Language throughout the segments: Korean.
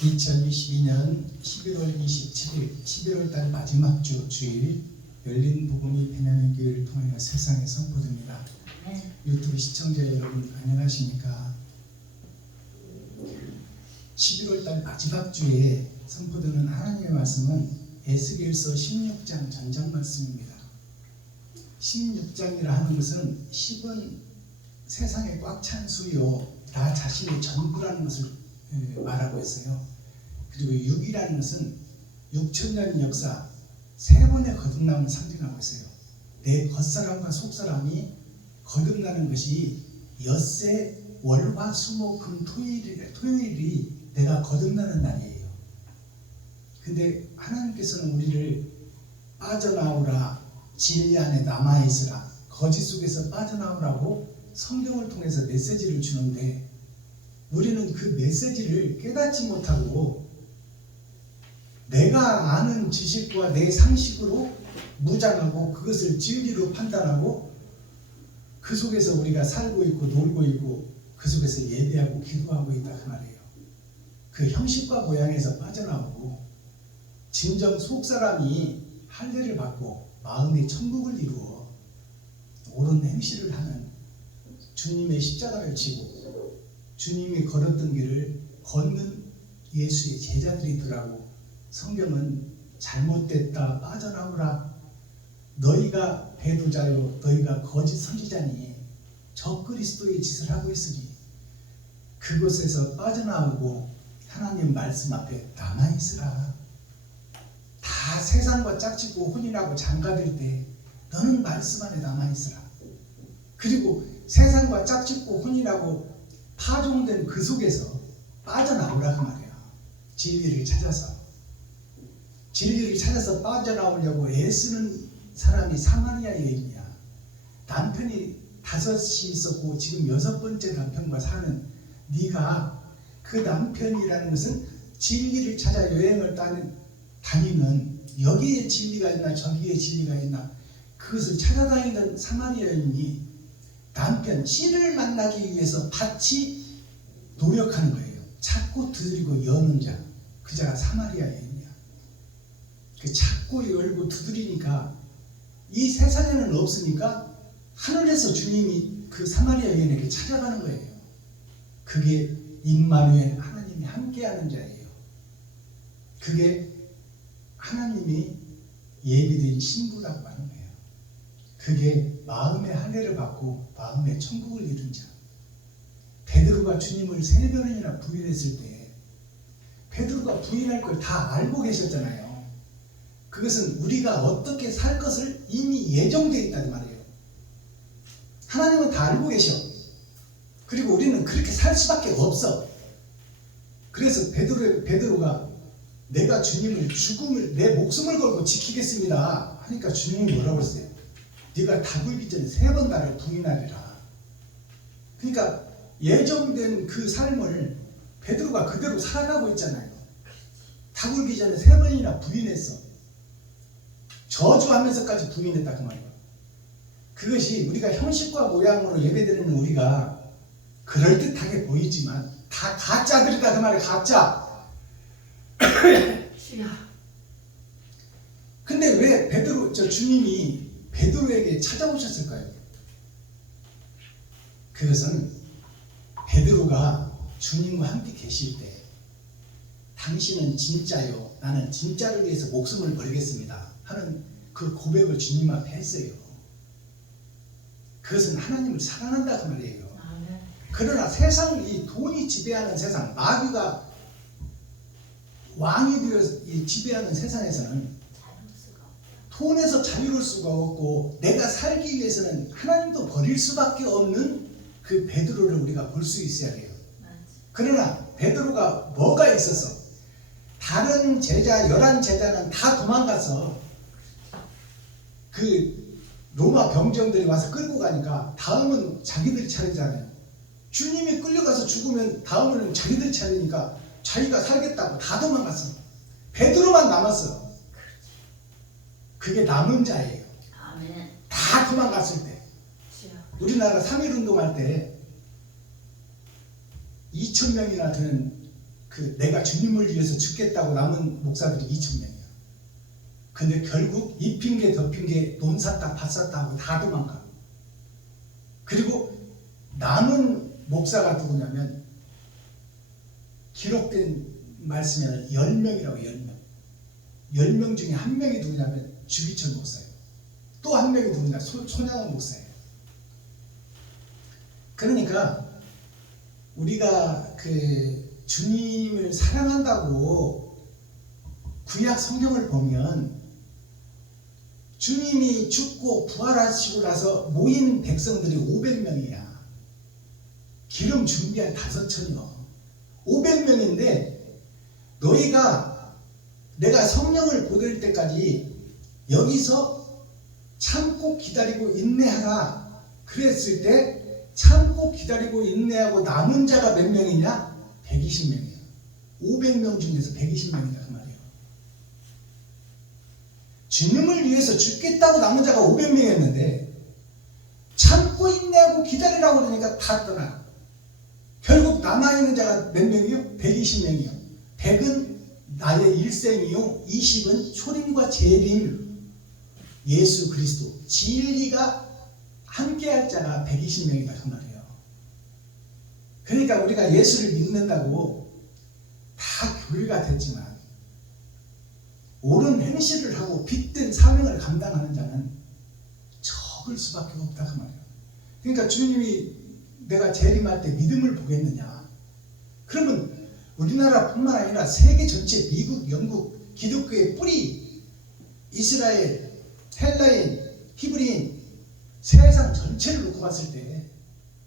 2022년 11월 27일 11월달 마지막 주일 열린 복음이 베냐민 교회를 통하여 세상에 선포됩니다. 유튜브 시청자 여러분 안녕하십니까? 11월달 마지막 주에 선포되는 하나님의 말씀은 에스겔서 16장 전장 말씀입니다. 16장이라 하는 것은 10은 세상에 꽉 찬 수요 나 자신의 전부라는 것을 말하고 있어요. 그리고 6이라는 것은 6천년 역사 세 번의 거듭남을 상징하고 있어요. 내 겉사람과 속사람이 거듭나는 것이 엿새 월화 수목 금 토요일이 내가 거듭나는 날이에요. 근데 하나님께서는 우리를 빠져나오라, 진리 안에 남아있으라, 거짓 속에서 빠져나오라고 성경을 통해서 메시지를 주는데 우리는 그 메시지를 깨닫지 못하고 내가 아는 지식과 내 상식으로 무장하고 그것을 진리로 판단하고 그 속에서 우리가 살고 있고 놀고 있고 그 속에서 예배하고 기도하고 있다 그 말이에요. 그 형식과 모양에서 빠져나오고 진정 속사람이 할례를 받고 마음의 천국을 이루어 옳은 행실을 하는 주님의 십자가를 지고 주님이 걸었던 길을 걷는 예수의 제자들이더라고. 성경은 잘못됐다 빠져나오라 너희가 배도자요 너희가 거짓 선지자니 저 그리스도의 짓을 하고 있으니 그곳에서 빠져나오고 하나님 말씀 앞에 남아있으라. 다 세상과 짝짓고 혼인하고 장가들 때 너는 말씀 안에 남아있으라. 그리고 세상과 짝짓고 혼인하고 파종된 그 속에서 빠져나오라 그 말이야. 진리를 찾아서 빠져나오려고 애쓰는 사람이 사마리아 여인이야. 남편이 5이 있었고 지금 6번째 남편과 사는 네가 그 남편이라는 것은 진리를 찾아 여행을 다니는 여기에 진리가 있나 저기에 진리가 있나 그것을 찾아다니는 사마리아 여인이 남편 씨를 만나기 위해서 같이 노력하는 거예요. 찾고 두드리고 여는 자, 그 자가 사마리아 여인이야. 그 찾고 열고 두드리니까 이 세상에는 없으니까 하늘에서 주님이 그 사마리아 여인에게 찾아가는 거예요. 그게 임마누엘 하나님이 함께하는 자예요. 그게 하나님이 예비된 신부라고 하는 거예요. 그게 마음의 할례를 받고 마음의 천국을 이룬 자. 베드로가 주님을 3번이나 부인했을 때 베드로가 부인할 걸 다 알고 계셨잖아요. 그것은 우리가 어떻게 살 것을 이미 예정되어 있다는 말이에요. 하나님은 다 알고 계셔. 그리고 우리는 그렇게 살 수밖에 없어. 그래서 베드로가 내가 주님을 내 목숨을 걸고 지키겠습니다 하니까 주님이 뭐라고 했어요? 네가 닭울기 전에 3번 나를 부인하리라. 그러니까 예정된 그 삶을 베드로가 그대로 살아가고 있잖아요. 닭울기 전에 3번이나 부인했어. 저주하면서까지 부인했다 그 말이에요. 그것이 우리가 형식과 모양으로 예배드리는 우리가 그럴듯하게 보이지만 다 가짜들이다 그 말이에요. 가짜. 근데 왜 주님이 베드로에게 찾아오셨을까요? 그것은 베드로가 주님과 함께 계실 때 당신은 진짜요 나는 진짜를 위해서 목숨을 걸겠습니다 하는 그 고백을 주님 앞에 했어요. 그것은 하나님을 사랑한다 그 말이에요. 그러나 세상 이 돈이 지배하는 세상 마귀가 왕이 되어 지배하는 세상에서는 돈에서 자유로울 수가 없고 내가 살기 위해서는 하나님도 버릴 수밖에 없는 그 베드로를 우리가 볼 수 있어야 돼요. 그러나 베드로가 뭐가 있었어? 다른 제자 11제자는 다 도망가서 그 로마 병정들이 와서 끌고 가니까 다음은 자기들이 차례잖아요. 주님이 끌려가서 죽으면 다음은 자기들이 차례니까 자기가 살겠다고 다 도망갔어. 베드로만 남았어. 그게 남은 자예요. 다 도망갔을 때 우리나라 3.1운동 할 때 2,000명이나 되는 그 내가 주님을 위해서 죽겠다고 남은 목사들이 2,000명이야. 근데 결국 이 핑계 저 핑계 돈 샀다 밭 샀다 하고 다 도망가. 그리고 남은 목사가 누구냐면 기록된 말씀에는 10명이라고 10명. 10명 중에 한 명이 누구냐면 주기철 목사예요. 또 한 명이 누구냐 손양원 목사예요. 그러니까 우리가 주님을 사랑한다고 구약 성경을 보면 주님이 죽고 부활하시고 나서 모인 백성들이 500명이야. 기름 준비한 5천이요. 500명인데 너희가 내가 성령을 보낼 때까지 여기서 참고 기다리고 인내하라 그랬을 때 참고 기다리고 인내하고 남은 자가 몇 명이냐? 120명이야. 500명 중에서 120명이다 그 말이에요. 주님을 위해서 죽겠다고 남은 자가 500명이었는데 참고 인내하고 기다리라고 그러니까 다 떠나. 결국 남아있는 자가 몇 명이요? 120명이요. 100은 나의 일생이요 20은 초림과 재림 예수 그리스도 진리가 함께할 자가 120명이다 그 말이에요. 그러니까 우리가 예수를 믿는다고 다 교회가 됐지만 옳은 행실을 하고 빚된 사명을 감당하는 자는 적을 수밖에 없다 그 말이에요. 그러니까 주님이 내가 재림할 때 믿음을 보겠느냐? 그러면 우리나라뿐만 아니라 세계 전체 미국, 영국, 기독교의 뿌리 이스라엘, 헬라인, 히브리인 세상 전체를 놓고 봤을 때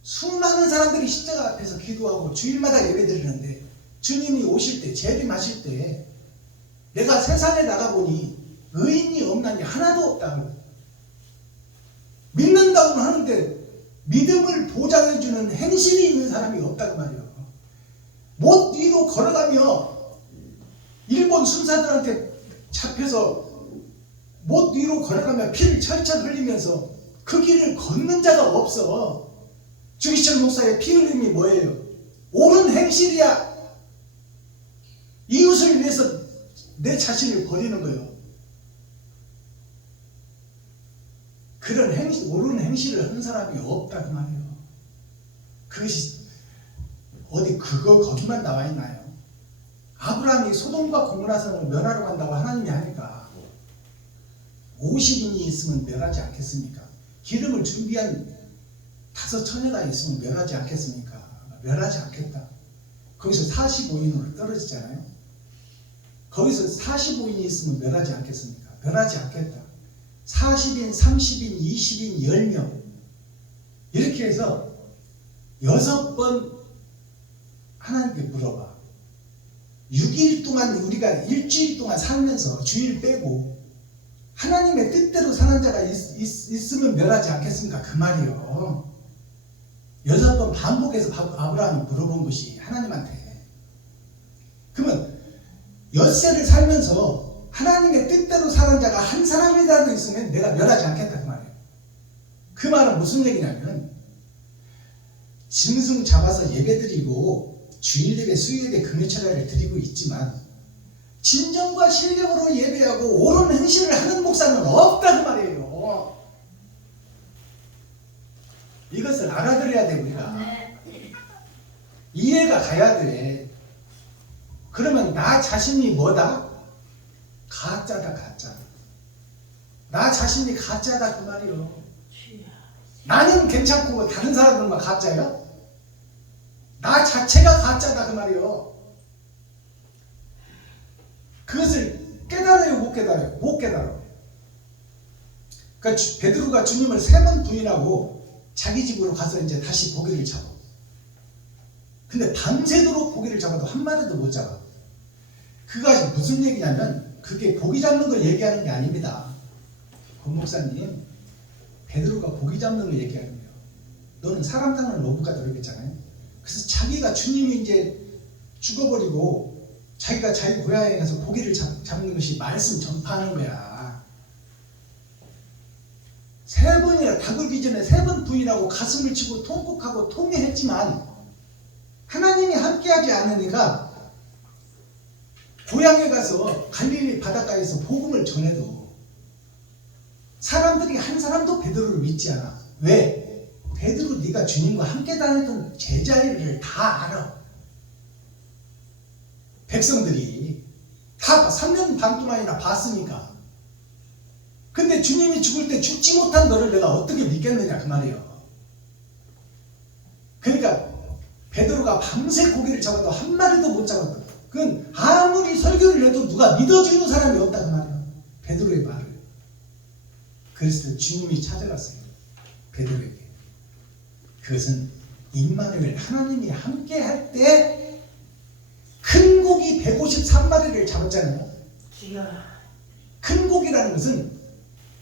수많은 사람들이 십자가 앞에서 기도하고 주일마다 예배드리는데 주님이 오실 때 재림하실 때 내가 세상에 나가보니 의인이 없나니 하나도 없다고 믿는다고는 하는데 믿음을 보장해주는 행실이 있는 사람이 없다고 말이에요. 못 위로 걸어가며 일본 순사들한테 잡혀서 못 위로 걸어가며 피를 철철 흘리면서 그 길을 걷는 자가 없어. 주기철 목사의 피 흘림이 뭐예요? 옳은 행실이야. 이웃을 위해서 내 자신을 버리는 거예요. 그런 행실, 옳은 행실을 하는 사람이 없다 그 말이에요. 그것이 어디 거기만 나와 있나요? 아브라함이 소돔과 고모라성을 멸하러 간다고 하나님이 하니까 50인이 있으면 멸하지 않겠습니까? 기름을 준비한 5처녀가 있으면 멸하지 않겠습니까? 멸하지 않겠다. 거기서 45인으로 떨어지잖아요. 거기서 45인이 있으면 멸하지 않겠습니까? 멸하지 않겠다. 40인, 30인, 20인, 10명 이렇게 해서 6번 하나님께 물어봐. 6일 동안 우리가 일주일 동안 살면서 주일 빼고 하나님의 뜻대로 사는 자가 있으면 멸하지 않겠습니까? 그 말이요. 6번 반복해서 아브라함이 물어본 것이 하나님한테. 그러면 엿새를 살면서 하나님의 뜻대로 사는 자가 한 사람이라도 있으면 내가 멸하지 않겠다 그 말이에요. 그 말은 무슨 얘기냐면 짐승 잡아서 예배드리고 주일 예배, 수요 예배, 금요철야를 드리고 있지만 진정과 신령으로 예배하고 옳은 행실을 하는 목사는 없다 그 말이에요. 이것을 알아들어야 돼 우리가. 이해가 가야 돼. 그러면 나 자신이 뭐다? 가짜다 가짜. 나 자신이 가짜다 그 말이요. 나는 괜찮고 다른 사람들만 가짜야? 나 자체가 가짜다 그 말이요. 그것을 깨달아요 못 깨달아요? 못 깨달아. 그러니까 베드로가 주님을 3번 부인하고 자기 집으로 가서 이제 다시 고기를 잡아. 근데 밤새도록 고기를 잡아도 한 마리도 못 잡아. 그가 무슨 얘기냐면 그게 고기 잡는 걸 얘기하는 게 아닙니다. 권 목사님, 베드로가 고기 잡는 걸 얘기하는 거예요. 너는 사람 잡는 로브가 들어있잖아요. 그래서 자기가 주님이 이제 죽어버리고 자기가 자기 고향에 가서 고기를 잡는 것이 말씀 전파하는 거야. 3번이나 다굴기 전에 3번 부인하고 가슴을 치고 통곡하고 통회했지만 하나님이 함께하지 않으니까 고향에 가서 갈릴리 바닷가에서 복음을 전해도 사람들이 한 사람도 베드로를 믿지 않아. 왜? 베드로 네가 주님과 함께 다녔던 제자리를 다 알아. 백성들이 다 3년 반 동안이나 봤으니까. 근데 주님이 죽을 때 죽지 못한 너를 내가 어떻게 믿겠느냐 그 말이에요. 그러니까 베드로가 밤새 고기를 잡아도 한 마리도 못 잡았다. 그건 아무리 설교를 해도 누가 믿어주는 사람이 없다 그 말이에요. 베드로의 말을. 그래서 주님이 찾아갔어요. 베드로에게. 그것은 임마누엘 하나님이 함께 할 때 큰 고기 153마리를 잡았잖아요. 큰 고기라는 것은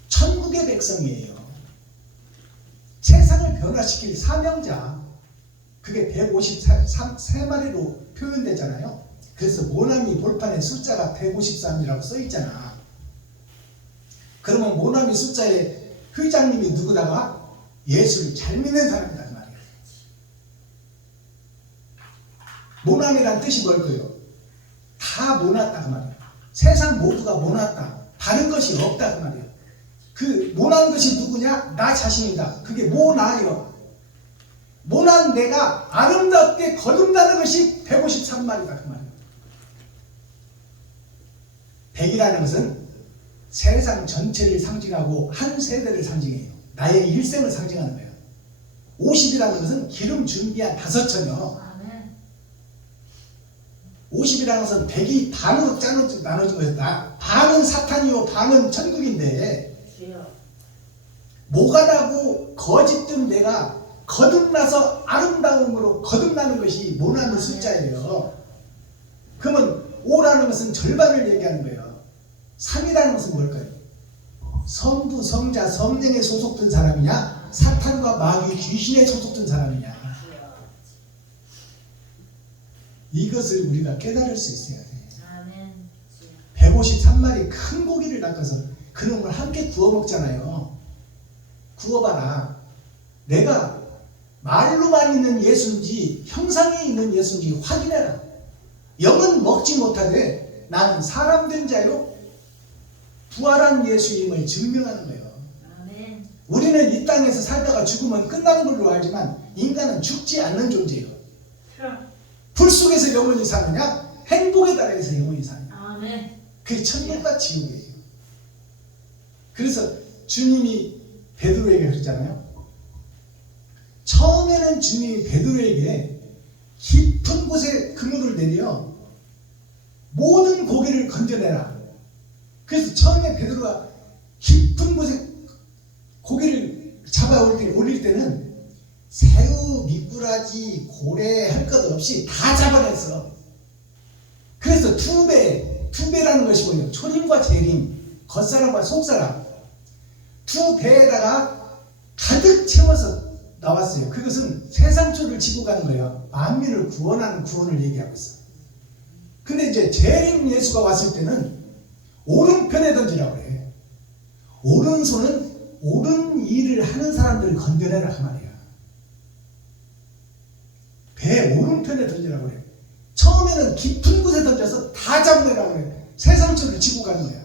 천국의 백성이에요. 세상을 변화시킬 사명자. 그게 153마리로 표현되잖아요. 그래서 모나미 볼판에 숫자가 153이라고 써있잖아. 그러면 모나미 숫자에 회장님이 누구다가 예수를 잘 믿는 사람이다 그 말이에요. 모나미란 뜻이 뭘까요? 다 모났다 그 말이에요. 세상 모두가 모났다. 다른 것이 없다 그 말이에요. 그 모난 것이 누구냐? 나 자신이다. 그게 모나요. 모난 내가 아름답게 거듭나는 것이 153마리다 그 말이에요. 100이라는 것은 세상 전체를 상징하고 한 세대를 상징해요. 나의 일생을 상징하는 거예요. 50이라는 것은 기름 준비한 5처녀. 50이라는 것은 100이 반으로 나눠진 것이다. 반은 사탄이요 반은 천국인데 뭐가 나고 거짓된 내가 거듭나서 아름다움으로 거듭나는 것이 모나는 숫자예요. 그러면 5라는 것은 절반을 얘기하는 거예요. 3이라는 것은 뭘까요? 성부, 성자, 성령에 소속된 사람이냐? 사탄과 마귀, 귀신에 소속된 사람이냐? 이것을 우리가 깨달을 수 있어야 돼. 153마리 큰 고기를 낚아서 그놈을 함께 구워 먹잖아요. 구워봐라. 내가 말로만 있는 예수인지 형상에 있는 예수인지 확인해라. 영은 먹지 못하되 나는 사람된 자요 부활한 예수임을 증명하는 거예요. 우리는 이 땅에서 살다가 죽으면 끝나는 걸로 알지만 인간은 죽지 않는 존재예요. 불 속에서 영원히 사느냐? 행복의 나라에서 영원히 사느냐? 그게 천국과 지옥이에요. 그래서 주님이 베드로에게 그랬잖아요. 처음에는 주님이 베드로에게 깊은 곳에 그물을 내려 모든 고기를 건져내라. 그래서 처음에 베드로가 깊은 곳에 고기를 올릴 때는 새우, 미꾸라지, 고래 할 것 없이 다 잡아냈어. 그래서 두 배라는 것이 뭐예요? 초림과 재림, 겉사람과 속사람 두 배에다가 가득 채워서 나왔어요. 그것은 세상초를 지고 가는 거예요. 만민을 구원하는 구원을 얘기하고 있어. 근데 이제 재림 예수가 왔을 때는 오른편에 던지라고 그래. 오른손은 옳은 일을 하는 사람들을 건져내라 그 말이야. 배 오른편에 던지라고 그래. 처음에는 깊은 곳에 던져서 다 잡으라고 그래. 세상초를 지고 가는 거야.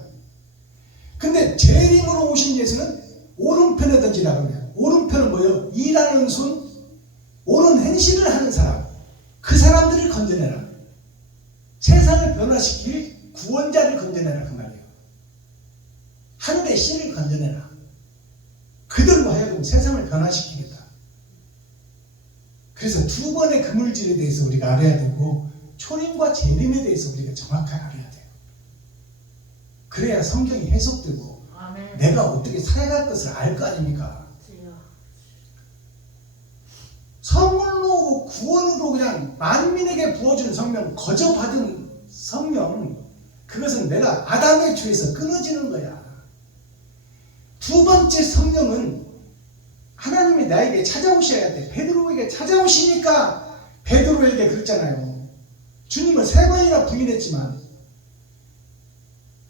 근데 재림으로 오신 예수는 오른편에 던지라고 그래. 오른편은 뭐예요? 일하는 손, 옳은 행실을 하는 사람. 그 사람들을 건져내라. 세상을 변화시킬 구원자를 건져내라 그 말이에요. 하늘의 신을 건져내라. 그들로 하여금 세상을 변화시키겠다. 그래서 두 번의 그물질에 대해서 우리가 알아야 되고 초림과 재림에 대해서 우리가 정확하게 알아야 돼요. 그래야 성경이 해석되고 내가 어떻게 살아갈 것을 알 거 아닙니까? 선물로 구원으로 그냥 만민에게 부어준 성령, 거저 받은 성령, 그것은 내가 아담의 죄에서 끊어지는 거야. 두 번째 성령은 하나님이 나에게 찾아오셔야 돼. 베드로에게 찾아오시니까 베드로에게 그랬잖아요. 주님을 3번이나 부인했지만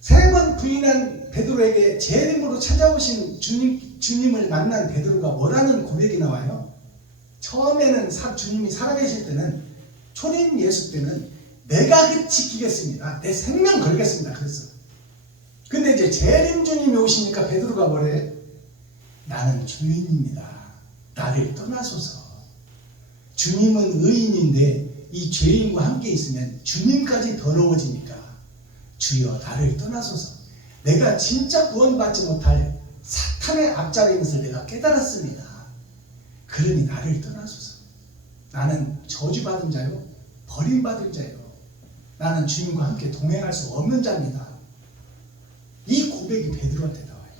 3번 부인한 베드로에게 재림으로 찾아오신 주님을 만난 베드로가 뭐라는 고백이 나와요? 처음에는 주님이 살아계실 때는 초림 예수 때는 내가 그 지키겠습니다. 내 생명 걸겠습니다. 그랬어. 근데 이제 재림 주님이 오시니까 베드로가 뭐래? 나는 주인입니다. 나를 떠나소서. 주님은 의인인데 이 죄인과 함께 있으면 주님까지 더러워지니까 주여 나를 떠나소서. 내가 진짜 구원받지 못할 사탄의 앞자리인 것을 내가 깨달았습니다. 그러니 나를 떠나소서. 나는 저주받은 자요, 버림받은 자요. 나는 주님과 함께 동행할 수 없는 자입니다. 이 고백이 베드로한테 나와요.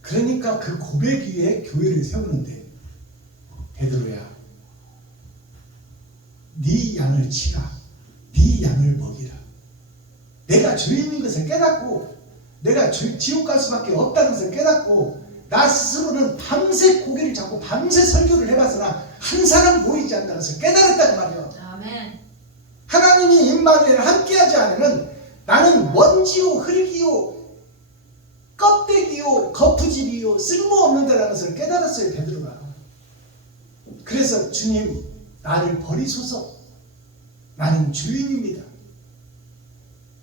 그러니까 그 고백 위에 교회를 세우는데, 베드로야, 네 양을 치라. 네 양을 먹이라. 내가 죄인인 것을 깨닫고 내가 지옥 갈 수밖에 없다는 것을 깨닫고 나 스스로는 밤새 고개를 잡고 밤새 설교를 해봤으나 한 사람 보이지 않는 것을 깨달았단 말이에요. 아멘. 하나님이 임마누엘 함께하지 않으면 나는 먼지요 흙이요 껍데기요 거푸집이요 쓸모없는 데라는 것을 깨달았어요. 베드로가. 그래서 주님 나를 버리소서. 나는 주인입니다.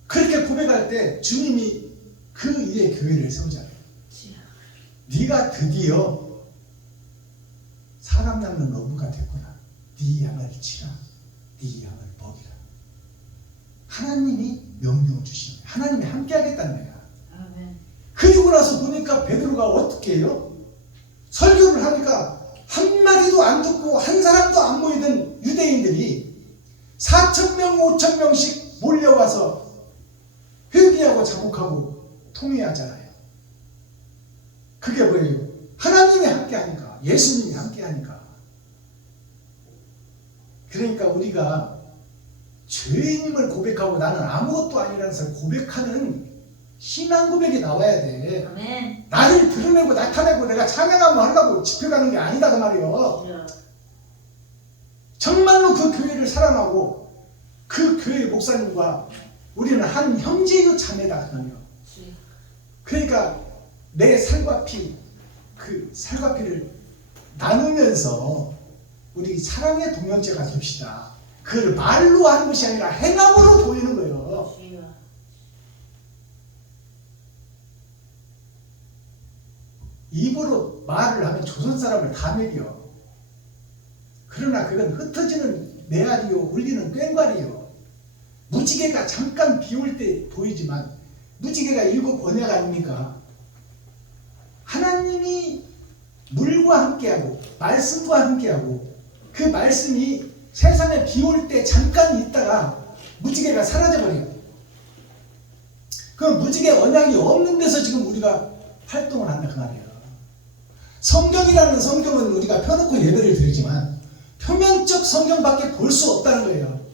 그렇게 고백할 때 주님이 그 위에 교회를 세우잖아요. 네가 드디어 사람 낚는 어부가 됐구나. 네 양을 치라. 네 양을 먹이라. 하나님이 명령을 주시는 거야. 하나님이 함께 하겠다는 거야. 아멘. 그리고 나서 보니까 베드로가 어떻게 해요? 설교를 하니까 한마디도 안 듣고 한 사람도 안 모이던 유대인들이 4,000명 5,000명씩 몰려와서 회개하고 자복하고 통회하잖아요. 그게 뭐예요? 하나님이 함께 하니까, 예수님이 함께 하니까. 그러니까 우리가 죄인임을 고백하고 나는 아무것도 아니라는 것을 고백하는 신앙 고백이 나와야 돼. 아멘. 나를 드러내고 나타내고 내가 찬양하고 하려고 집회 가는 게 아니다 그 말이에요. 정말로 그 교회를 사랑하고 그 교회 목사님과 우리는 한 형제요 자매다 그 말이에요. 그러니까 내 살과 피, 그 살과 피를 나누면서 우리 사랑의 동역자가 됩시다. 그걸 말로 하는 것이 아니라 행함으로 보이는 거예요. 입으로 말을 하면 조선 사람을 다 먹여. 그러나 그건 흩어지는 메아리요 울리는 꽹과리요. 무지개가 잠깐 비올 때 보이지만 무지개가 일곱 번역 아닙니까? 하나님이 물과 함께하고 말씀과 함께하고 그 말씀이 세상에 비올 때 잠깐 있다가 무지개가 사라져버려요. 그 무지개 언약이 없는 데서 지금 우리가 활동을 한다 그 말이에요. 성경이라는 성경은 우리가 펴놓고 예배를 드리지만 표면적 성경밖에 볼 수 없다는 거예요.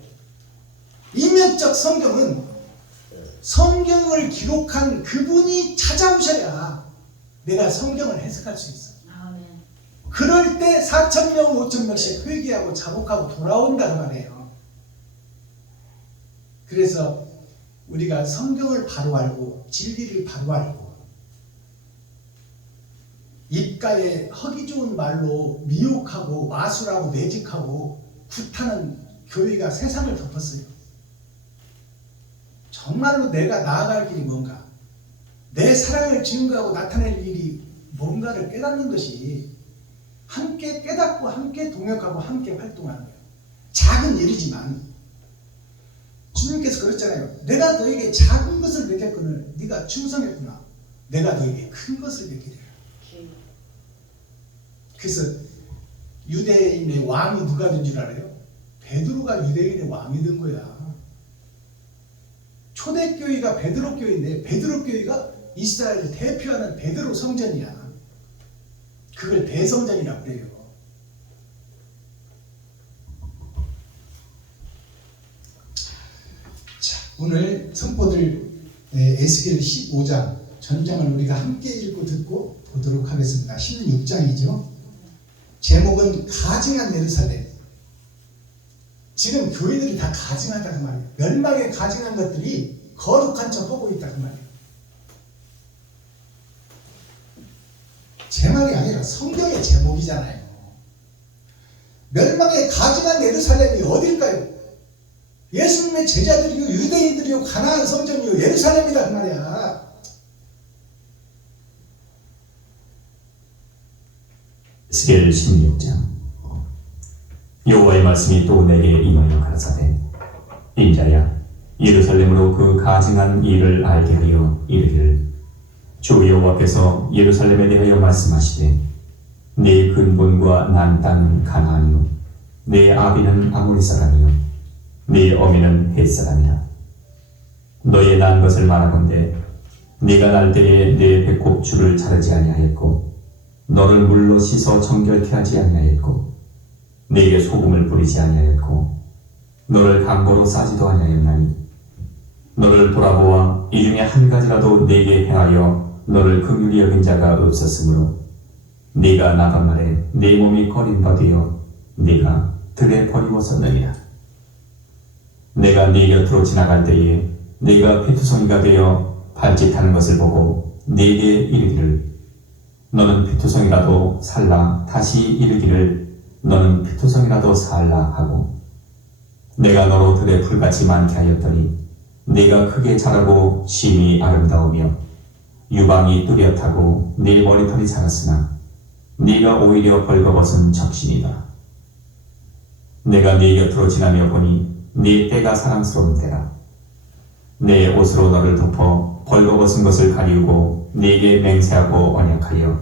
이면적 성경은 성경을 기록한 그분이 찾아오셔야 내가 성경을 해석할 수 있어. 아멘. 그럴 때 4,000명 5,000명씩 회개하고 자복하고 돌아온다는 말이에요. 그래서 우리가 성경을 바로 알고 진리를 바로 알고 입가에 허기 좋은 말로 미혹하고 마술하고 매직하고 굿하는 교회가 세상을 덮었어요. 정말로 내가 나아갈 길이 뭔가, 내 사랑을 증거하고 나타낼 일이 뭔가를 깨닫는 것이 함께 깨닫고 함께 동역하고 함께 활동하는 거예요. 작은 일이지만 주님께서 그랬잖아요. 내가 너에게 작은 것을 맡겼거늘 네가 충성했구나. 내가 너에게 큰 것을 맡기리라. 그래서 유대인의 왕이 누가 된 줄 알아요? 베드로가 유대인의 왕이 된 거야. 초대교회가 베드로 교회인데 베드로 교회가 이스라엘을 대표하는 베드로 성전이야. 그걸 대성전이라고 그래요. 자, 오늘 선포들 에스겔 15장 전장을 우리가 함께 읽고 듣고 보도록 하겠습니다. 16장이죠. 제목은 가증한 예루살렘. 지금 교회들이 다 가증하다 그 말이에요. 멸망에 가증한 것들이 거룩한 척 하고 있다 그 말이에요. 제 말이 아니라 성경의 제목이잖아요. 멸망에 가증한 예루살렘이 어딜까요? 예수님의 제자들이요, 유대인들이요, 가나안 성전이요, 예루살렘이다 그 말이야. 에스겔 16장. 여호와의 말씀이 또 내게 임하여 가라사대, 인자야, 예루살렘으로 그 가증한 일을 알게 하여 이르기를, 주 여호와께서 예루살렘에 대하여 말씀하시되, 네 근본과 난 땅은 가나안이요, 네 아비는 아모리 사람이요, 네 어미는 헷 사람이라. 너의 난 것을 말하건대 네가 날 때에 네 배꼽 줄을 자르지 아니하였고, 너를 물로 씻어 정결케 하지 아니하였고, 네게 소금을 뿌리지 아니하였고, 너를 강보로 싸지도 아니하였나니, 너를 돌아보아 이 중에 한 가지라도 네게 행하여 너를 긍휼히 여긴 자가 없었으므로, 네가 나간 말에 네 몸이 거린 바 되어 네가 들에 버리웠었느니라. 내가 네 곁으로 지나갈 때에 네가 피투성이가 되어 발짓하는 것을 보고 네게 이르기를, 너는 피투성이라도 살라, 다시 이르기를, 너는 피투성이라도 살라 하고, 내가 너로 들에 풀같이 많게 하였더니 네가 크게 자라고 심히 아름다우며 유방이 뚜렷하고 네 머리털이 자랐으나 네가 오히려 벌거벗은 적신이다. 내가 네 곁으로 지나며 보니 네 때가 사랑스러운 때라. 내 옷으로 너를 덮어 벌거벗은 것을 가리우고 네게 맹세하고 언약하여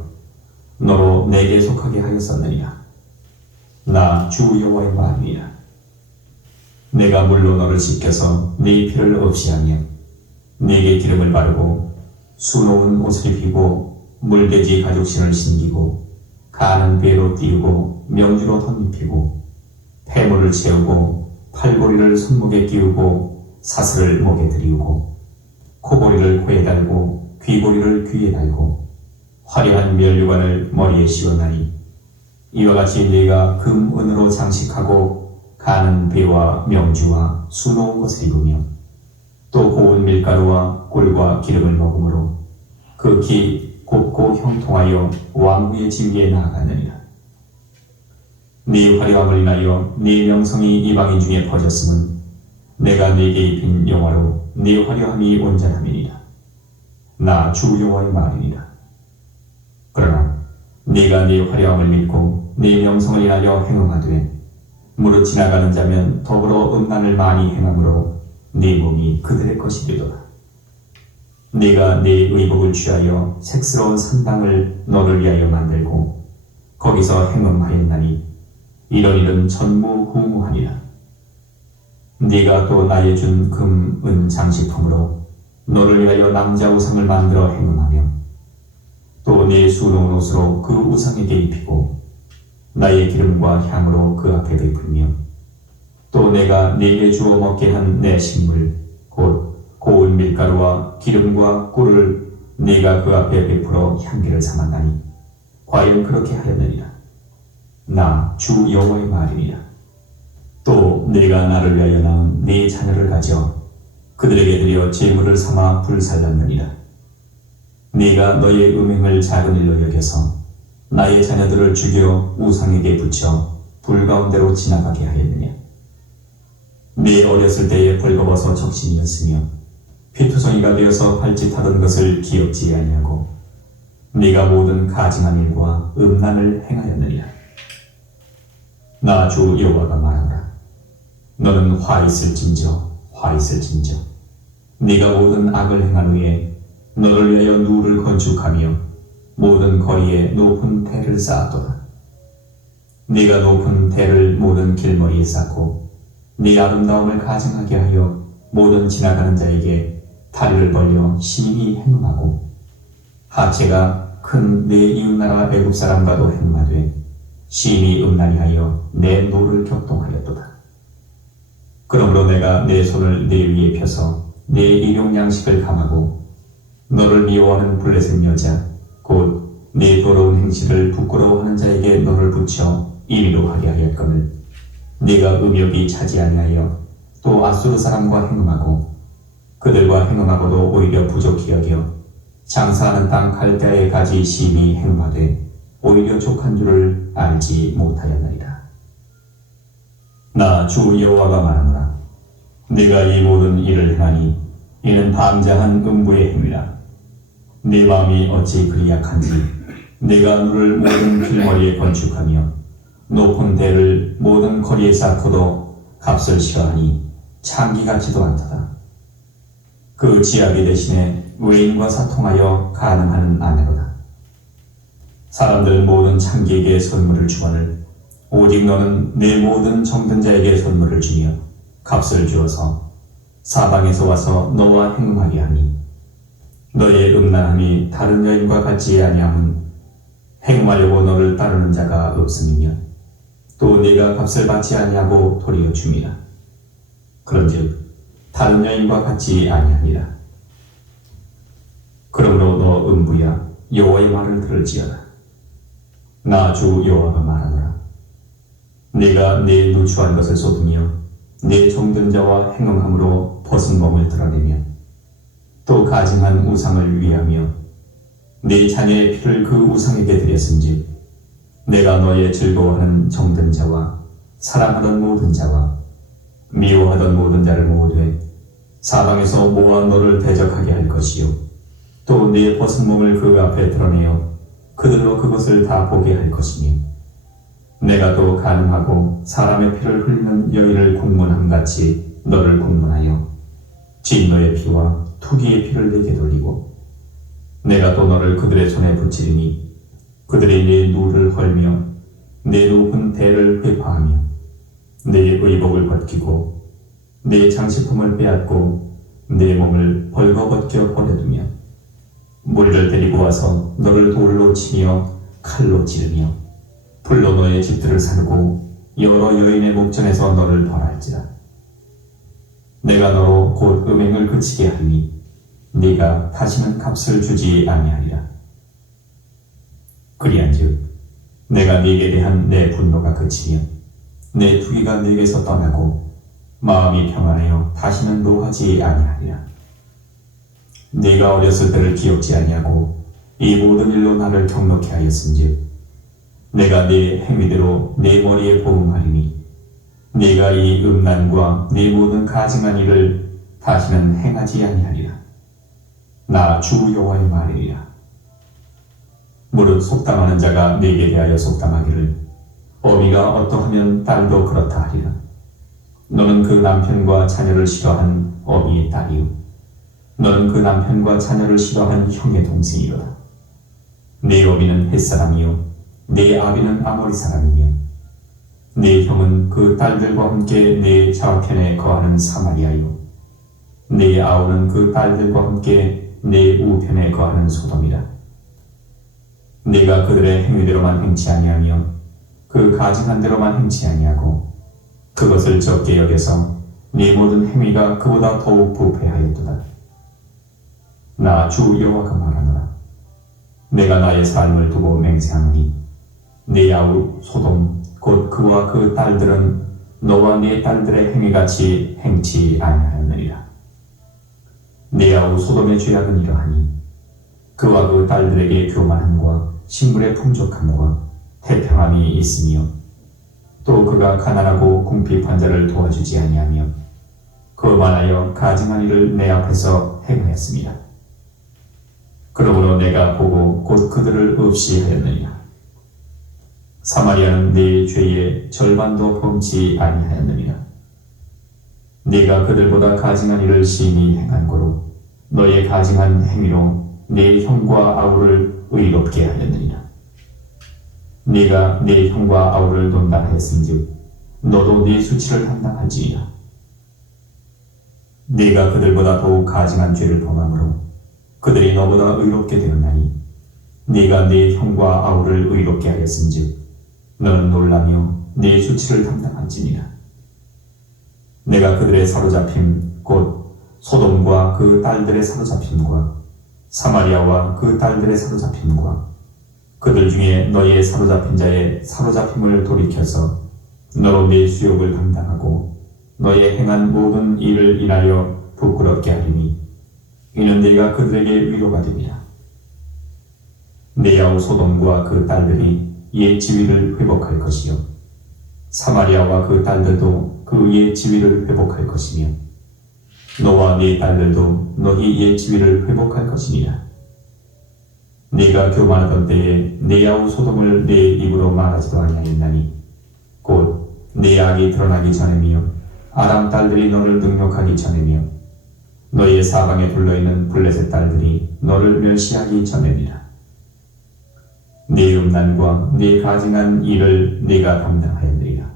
너로 내게 속하게 하였었느니라. 나 주 여호와의 말이니라. 내가 물로 너를 씻겨서 네 피를 없이 하며 네게 기름을 바르고 수놓은 옷을 입히고 물돼지 가죽신을 신기고 가는 배로 띄우고 명주로 덧입히고 폐물을 채우고 팔고리를 손목에 끼우고 사슬을 목에 들이우고 코고리를 코에 달고 귀고리를 귀에 달고 화려한 면류관을 머리에 씌웠나니, 이와 같이 네가 금 은으로 장식하고 가는 배와 명주와 수놓은 것을 입으며 또 고운 밀가루와 꿀과 기름을 먹으므로 극히 곱고 형통하여 왕후의 진리에 나아가느니라. 네 화려함을 인하여 네 명성이 이방인 중에 퍼졌음은 내가 네게 입힌 영화로 네 화려함이 온전함이니라. 나 주 여호와의 말이니라. 그러나 네가 네 화려함을 믿고 네 명성을 인하여 행음하되 무릇 지나가는 자면 더불어 음란을 많이 행함으로 네 몸이 그들의 것이 되도다. 네가 네 의복을 취하여 색스러운 산당을 너를 위하여 만들고 거기서 행음하였나니, 이런 일은 전무후무하니라. 네가 또 나의 준 금, 은 장식품으로 너를 위하여 남자 우상을 만들어 행음하며 또 네 수놓은 옷으로 그 우상에게 입히고 나의 기름과 향으로 그 앞에 베풀며 또 내가 네게 주어 먹게 한 내 식물 곧 고운 밀가루와 기름과 꿀을 네가 그 앞에 베풀어 향기를 삼았나니 과연 그렇게 하였느니라. 나 주 여호와의 말이니라. 또 네가 나를 위하여 낳은 네 자녀를 가져 그들에게 드려 제물을 삼아 불살랐느니라. 네가 너의 음행을 작은 일로 여겨서 나의 자녀들을 죽여 우상에게 붙여 불 가운데로 지나가게 하였느냐. 네 어렸을 때에 벌거벗어 적신이었으며 피투성이가 되어서 발짓하던 것을 기억지 아니하고 네가 모든 가증한 일과 음란을 행하였느니라. 나 주 여호와가 말하노라. 너는 화 있을진저 화 있을진저 네가 모든 악을 행한 후에 너를 위하여 누를 건축하며 모든 거리에 높은 대를 쌓았도다. 네가 높은 대를 모든 길머리에 쌓고 네 아름다움을 가증하게 하여 모든 지나가는 자에게 다리를 벌려 심히 행음하고 하체가 큰 내 이웃나라 애굽 사람과도 행음하되 심히 음란히 하여 내 노를 격동하였도다. 그러므로 내가 내 손을 네 위에 펴서 내 일용 양식을 감하고 너를 미워하는 블레셋 여자 곧 네 더러운 행실을 부끄러워하는 자에게 너를 붙여 임의로 하게 하였거늘 네가 음욕이 차지 아니하여 또 아수르 사람과 행음하고 그들과 행음하고도 오히려 부족히 여겨 장사하는 땅 갈대아에 가지 심히 행음하되 오히려 족한 줄을 알지 못하였느니라. 나 주 여호와가 말하노라. 내가 이 모든 일을 행하니 이는 방자한 음부의 행위라. 내 마음이 어찌 그리 약한지 내가 너를 모든 길머리에 건축하며 높은 대를 모든 거리에 쌓고도 값을 싫어하니 창기 같지도 않도다. 그 지아비 대신에 외인과 사통하여 가늠하는 아내로다. 사람들은 모든 창기에게 선물을 주거늘 오직 너는 내 모든 정든 자에게 선물을 주며 값을 주어서 사방에서 와서 너와 행음하게 하니 너의 음란함이 다른 여인과 같지 아니함은 행음하려고 너를 따르는 자가 없음이며 또 네가 값을 받지 아니하고 도리어 줌이라. 그런즉 다른 여인과 같지 아니하니라. 그러므로 너 음부야 여호와의 말을 들을지어다. 나 주 여호와가 말하노라. 네가 네 누추한 것을 쏟으며 네 정든 자와 행음함으로 벗은 몸을 드러내며 또 가증한 우상을 위하며 네 자녀의 피를 그 우상에게 드렸은즉 내가 너의 즐거워하는 정든 자와 사랑하던 모든 자와 미워하던 모든 자를 모두에 사방에서 모아 너를 대적하게 할 것이요 또 네 벗은 몸을 그 앞에 드러내어 그들로 그것을 다 보게 할 것이며 내가 또 가늠하고 사람의 피를 흘리는 여인을 국문함같이 너를 국문하여 진노의 피와 투기의 피를 내게 돌리고 내가 또 너를 그들의 손에 붙이리니 그들이 네 누를 헐며 내 높은 대를 회파하며 내 의복을 벗기고 내 장식품을 빼앗고 내 몸을 벌거벗겨 버려두며 무리를 데리고 와서 너를 돌로 치며 칼로 찌르며 불로 너의 집들을 살고 여러 여인의 목전에서 너를 벌할지라. 내가 너로 곧 음행을 그치게 하리니 네가 다시는 값을 주지 아니하리라. 그리한즉 내가 네게 대한 내 분노가 그치며 내 투기가 네게서 떠나고 마음이 평안하여 다시는 노하지 아니하리라. 네가 어렸을 때를 기억지 아니하고 이 모든 일로 나를 경록해 하였은즉 내가 네 행위대로 네 머리에 보응하리니 네가 이 음란과 네 모든 가증한 일을 다시는 행하지 아니하리라. 나 주 여호와의 말이리라. 무릇 속담하는 자가 네게 대하여 속담하기를 어미가 어떠하면 딸도 그렇다 하리라. 너는 그 남편과 자녀를 싫어한 어미의 딸이요 너는 그 남편과 자녀를 싫어한 형의 동생이로다. 네 어미는 햇사람이요 네 아비는 아모리 사람이며 네 형은 그 딸들과 함께 네 좌편에 거하는 사마리아요 네 아우는 그 딸들과 함께 네 우편에 거하는 소돔이라. 네가 그들의 행위대로만 행치 아니하며 그 가증한 대로만 행치 아니하고 그것을 적게 여겨서 네 모든 행위가 그보다 더욱 부패하였도다. 나 주 여호와가 말하노라. 내가 나의 삶을 두고 맹세하노니 네 아우 소돔 곧 그와 그 딸들은 너와 네 딸들의 행위같이 행치 아니하였느니라. 네 아우 소돔의 죄악은 이러하니 그와 그 딸들에게 교만함과 식물의 풍족함과 태평함이 있으며 또 그가 가난하고 궁핍한 자를 도와주지 아니하며 거만하여 가증한 일을 내 앞에서 행하였습니다. 그러므로 내가 보고 곧 그들을 없이 하였느니라. 사마리아는 네 죄의 절반도 범치 아니하였느니라. 네가 그들보다 가증한 일을 심히 행한 고로 너의 가증한 행위로 네 형과 아우를 의롭게 하였느니라. 네가 네 형과 아우를 논단하였은즉 너도 네 수치를 담당할지니라. 네가 그들보다 더욱 가증한 죄를 범함으로 그들이 너보다 의롭게 되었나니 네가 네 형과 아우를 의롭게 하였은즉 너는 놀라며 네 수치를 담당할지니라. 내가 그들의 사로잡힘 곧 소돔과 그 딸들의 사로잡힘과 사마리아와 그 딸들의 사로잡힘과 그들 중에 너의 사로잡힌 자의 사로잡힘을 돌이켜서 너로 네 수욕을 감당하고 너의 행한 모든 일을 인하여 부끄럽게 하리니 이는 네가 그들에게 위로가 됩니다. 네 아우 소돔과 그 딸들이 옛 지위를 회복할 것이요 사마리아와 그 딸들도 그 옛 지위를 회복할 것이며 너와 네 딸들도 너희 옛 지위를 회복할 것이니라. 네가 교만하던 때에 네 아우 소돔을 네 입으로 말하지도 아니하였나니 곧 네 악이 드러나기 전이며 아람 딸들이 너를 능욕하기 전이며 너희의 사방에 둘러있는 블레셋 딸들이 너를 멸시하기 전입니다. 네 음란과 네 가증한 일을 네가 담당하였느니라.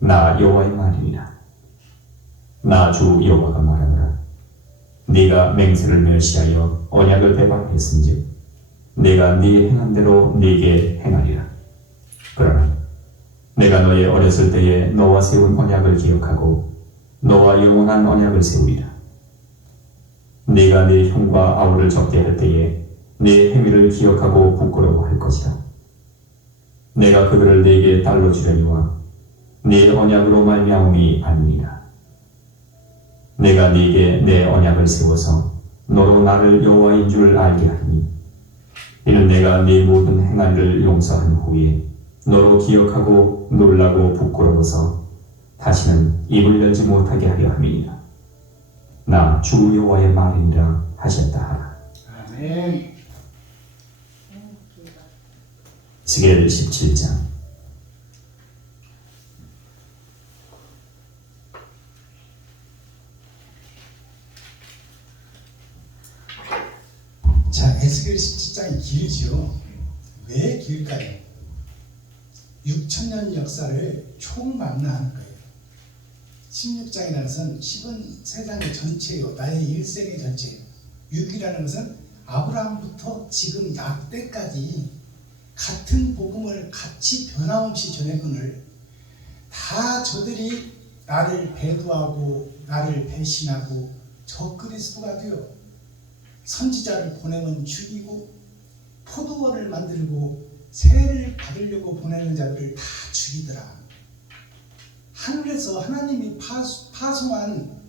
나 여호와의 말이니라. 나 주 여호와가 말하노라. 네가 맹세를 멸시하여 언약을 배반했은즉 내가 네 행한 대로 네게 행하리라. 그러나 내가 너의 어렸을 때에 너와 세운 언약을 기억하고 너와 영원한 언약을 세우리라. 네가 네 형과 아우를 적대할 때에 네 행위를 기억하고 부끄러워할 것이다. 내가 그들을 네게 딸로 주려니와 네 언약으로 말미암음이 아니니라. 내가 네게 내 언약을 세워서 너로 나를 여호와인 줄 알게 하리니 이는 내가 네 모든 행한 일을 용서한 후에 너로 기억하고 놀라고 부끄러워서 다시는 입을 열지 못하게 하려 함이니라. 나 주 여호와의 말이니라 하셨다 하라. 아멘. 스겔 17장. 자, 에스겔 17장이 길지요. 왜 길까요? 6천년 역사를 총망라하는 거예요. 16장이라는 것은 10은 세상의 전체요, 나의 일생의 전체예요. 6이라는 것은 아브라함부터 지금 약때까지 같은 복음을 같이 변함없이 전했거늘 다 저들이 나를 배도하고 나를 배신하고 저 그리스도가 되어 선지자를 보내면 죽이고 포도원을 만들고 세를 받으려고 보내는 자들을 다 죽이더라. 하늘에서 하나님이 파송한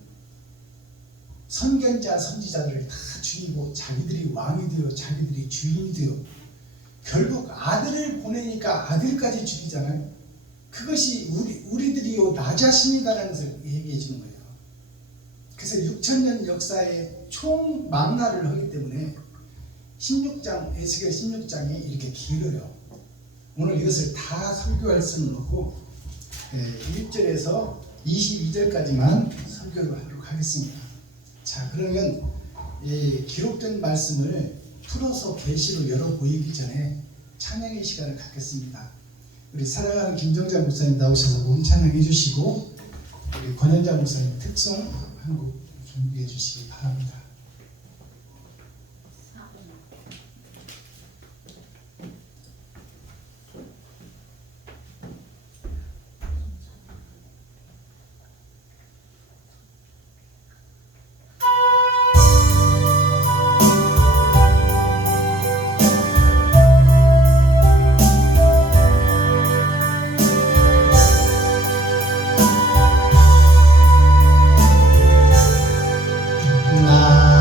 선견자 선지자들을 다 죽이고 자기들이 왕이 되어 자기들이 주인이 되어 결국 아들을 보내니까 아들까지 죽이잖아요. 그것이 우리들이요 나 자신이다라는 것을 얘기해 주는 거예요. 그래서 6천년 역사에 총망라를 하기 때문에 16장, 에스겔 16장이 이렇게 길어요. 오늘 이것을 다 설교할 수는 없고 1절에서 22절까지만 설교를 하도록 하겠습니다. 자, 그러면 기록된 말씀을 풀어서 계시로 열어 보이기 전에 찬양의 시간을 갖겠습니다. 우리 사랑하는 김정자 목사님 나오셔서 몸 찬양해 주시고 우리 권현자 목사님 특송 한 곡 준비해 주시기 바랍니다. 나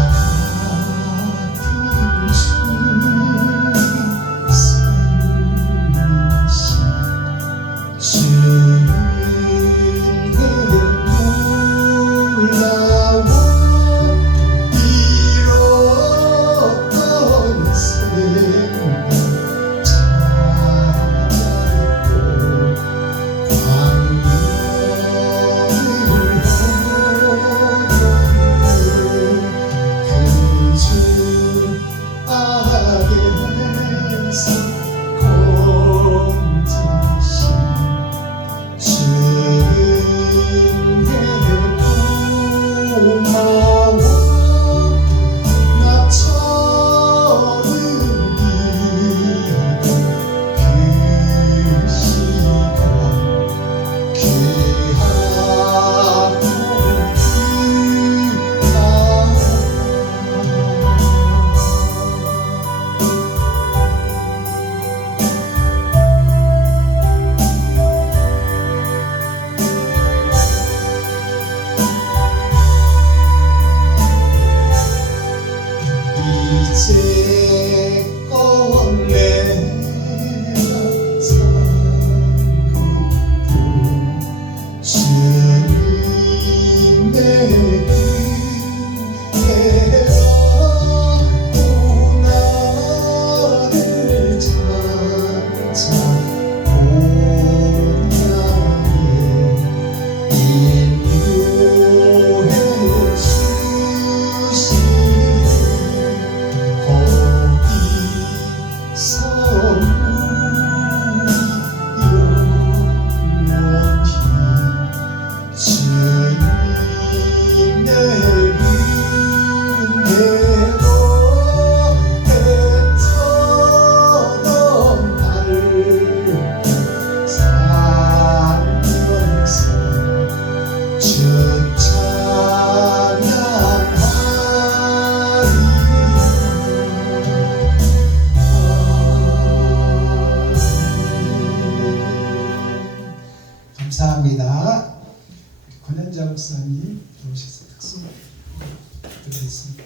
기도했습니다.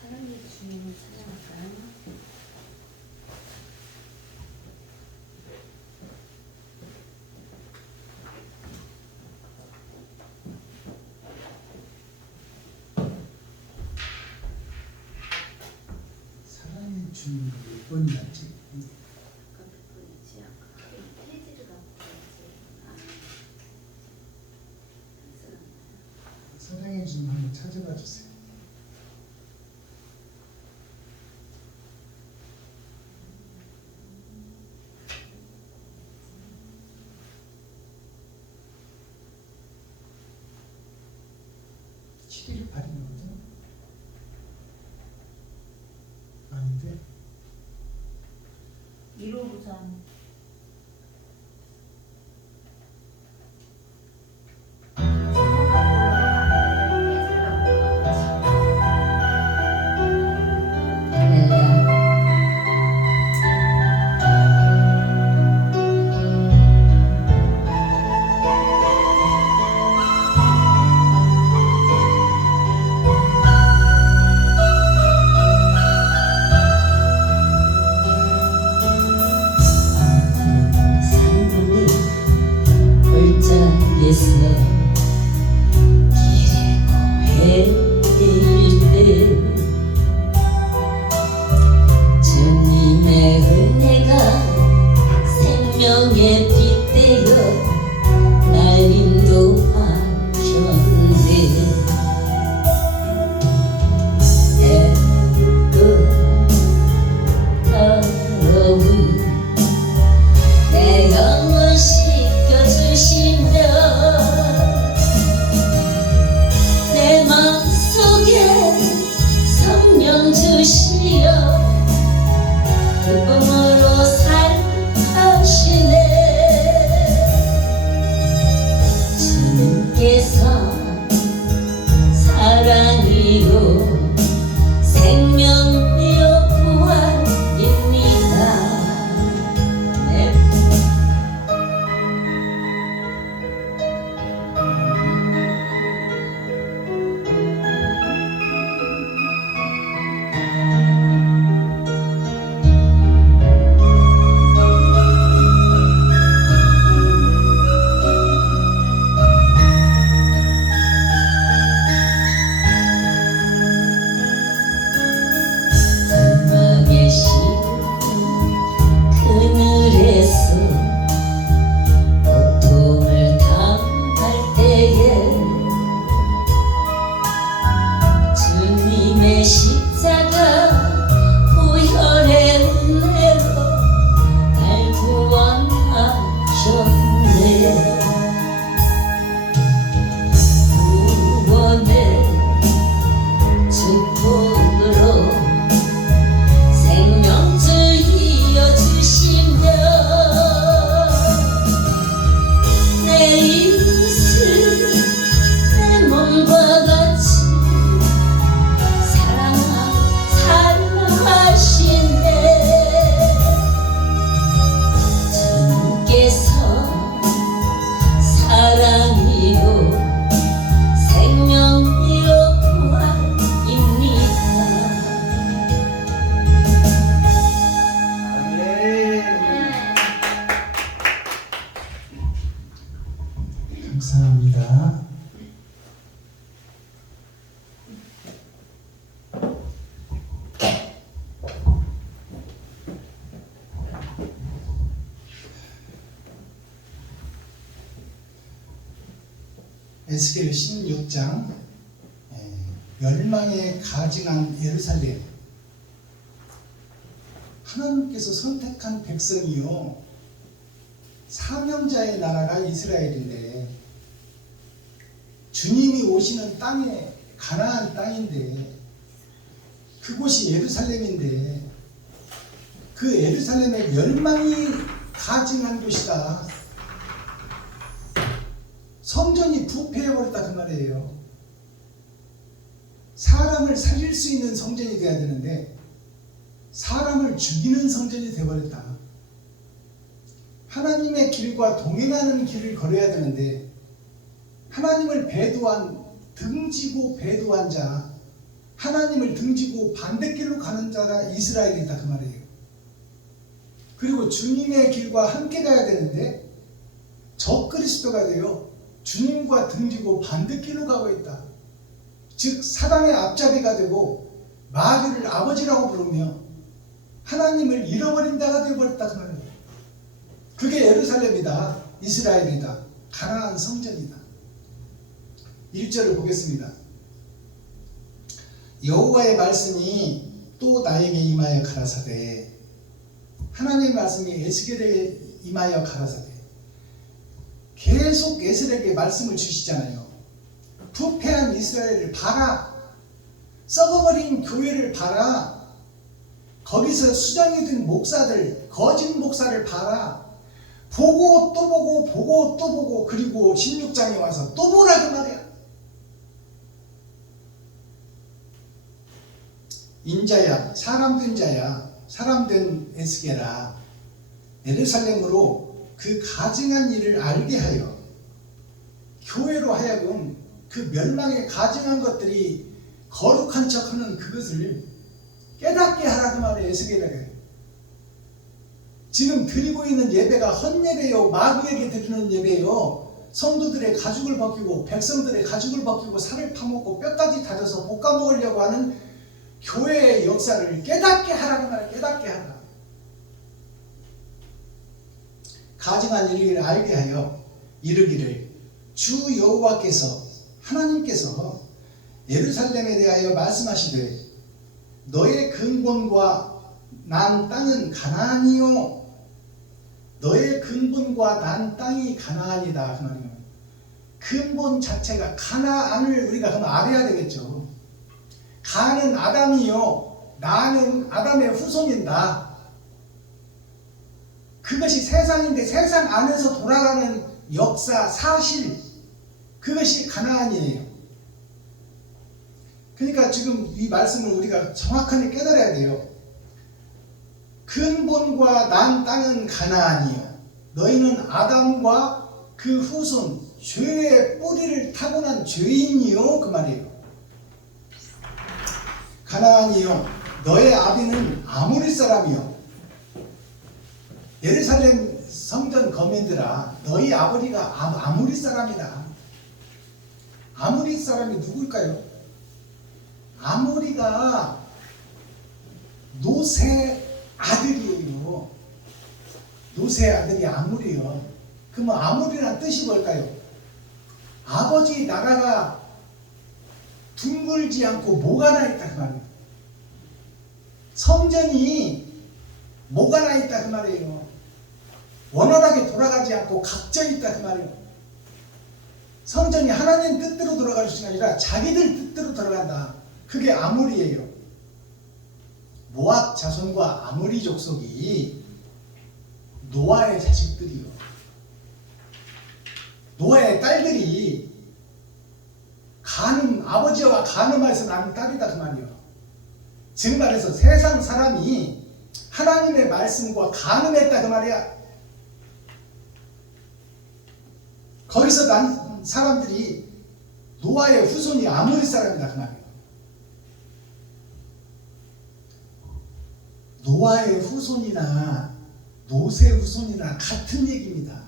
사랑의 주님을 찬양할까요? 사랑의 주님 몇 번이었지? 아까 그거였지. 아까 페이지를 갖고 있지. 사랑의 주님 한번 찾아봐 주세요. 칠일 팔이거든. 아닌데 1호부장 산문이 골짜기에서 길고 헤일 때 주님의 은혜가 생명의 빛 되어 날 인도하셨네. 애꿎은 더러운 내 영혼 씻겨주시며 내 마음속에 성령 주시어 기쁨으로 살아시네. 주님께서 사랑이요 생명이요 부활입니다. 네. 절망의 그늘에서 고통을 당할 때에 주님의 십자가 보혈의 은혜로 날 구원하셨네. 구원의 축복으로 생명줄 이어주시며 내 이웃을 내 몸과 같이 사랑하시네. 주님께서 사랑이요 생명이요 부활입니다. 감사합니다. 에스겔 16장 멸망에 가증한 예루살렘. 하나님께서 선택한 백성이요 사명자의 나라가 이스라엘인데 주님이 오시는 땅에 가나안 땅인데 그곳이 예루살렘인데 그 예루살렘에 멸망이 가증한 곳이다. 성전이 부패해버렸다 그 말이에요. 사람을 살릴 수 있는 성전이 돼야 되는데 사람을 죽이는 성전이 되어버렸다. 하나님의 길과 동행하는 길을 걸어야 되는데 하나님을 배도한 등지고 배도한 자, 하나님을 등지고 반대길로 가는 자가 이스라엘이다 그 말이에요. 그리고 주님의 길과 함께 가야 되는데 적그리스도가 되어 주님과 등지고 반대길로 가고 있다. 즉 사단의 앞잡이가 되고 마귀를 아버지라고 부르며 하나님을 잃어버린 자가 되어버렸다 그 말이에요. 그게 예루살렘이다, 이스라엘이다, 가나안 성전이다. 1절을 보겠습니다. 여호와의 말씀이 또 나에게 임하여 가라사대. 하나님의 말씀이 에스겔에게 임하여 가라사대. 계속 에스겔에게 말씀을 주시잖아요. 부패한 이스라엘을 봐라. 썩어버린 교회를 봐라. 거기서 수장이 된 목사들, 거짓 목사를 봐라. 보고 또 보고 보고 또 보고 그리고 16장에 와서 또 보라 그 말이야. 인자야, 사람된 자야, 사람된 에스겔아, 예루살렘으로 그 가증한 일을 알게 하여 교회로 하여금 그 멸망에 가증한 것들이 거룩한 척하는 그것을 깨닫게 하라고 말해. 에스겔에게 지금 드리고 있는 예배가 헛예배요, 마귀에게 드리는 예배요, 성도들의 가죽을 벗기고 백성들의 가죽을 벗기고 살을 파먹고 뼈까지 다져서 볶아 먹으려고 하는 교회의 역사를 깨닫게 하라고 말해. 깨닫게 하라. 가증한 일을 알게 하여 이르기를 주 여호와께서 하나님께서 예루살렘에 대하여 말씀하시되 너의 근본과 난 땅은 가나안이요. 너의 근본과 난 땅이 가나안이다 그 말이에요. 근본 자체가 가나안을 우리가 그럼 알아야 되겠죠. 가는 아담이요, 나는 아담의 후손인다. 그것이 세상인데 세상 안에서 돌아가는 역사, 사실, 그것이 가나안이에요. 그러니까 지금 이 말씀을 우리가 정확하게 깨달아야 돼요. 근본과 난 땅은 가나안이요. 너희는 아담과 그 후손, 죄의 뿌리를 타고난 죄인이요 그 말이에요. 가나안이요, 너의 아비는 아모리 사람이요. 예루살렘 성전 거민들아, 너희 아버지가 아모리 사람이다. 아모리 사람이 누굴까요? 아모리가 노새 아들이에요. 노새 아들이 아모리요. 그러면 아모리란 뜻이 뭘까요? 아버지 나라가 둥글지 않고 뭐가 나 있다 그 말이에요. 성전이 뭐가 나 있다 그 말이에요. 원활하게 돌아가지 않고 각져 있다 그 말이에요. 성전이 하나님 뜻대로 돌아갈 것이 아니라 자기들 뜻대로 돌아간다. 그게 아모리예요. 모압 자손과 아모리 족속이 노아의 자식들이요. 노아의 딸들이 아버지와 가늠하여서 낳은 딸이다 그 말이에요. 즉 말해서 세상 사람이 하나님의 말씀과 가늠했다 그 말이야. 거기서 난 사람들이 노아의 후손이 아모리 사람이다 그 말이에요. 노아의 후손이나 노새 후손이나 같은 얘기입니다.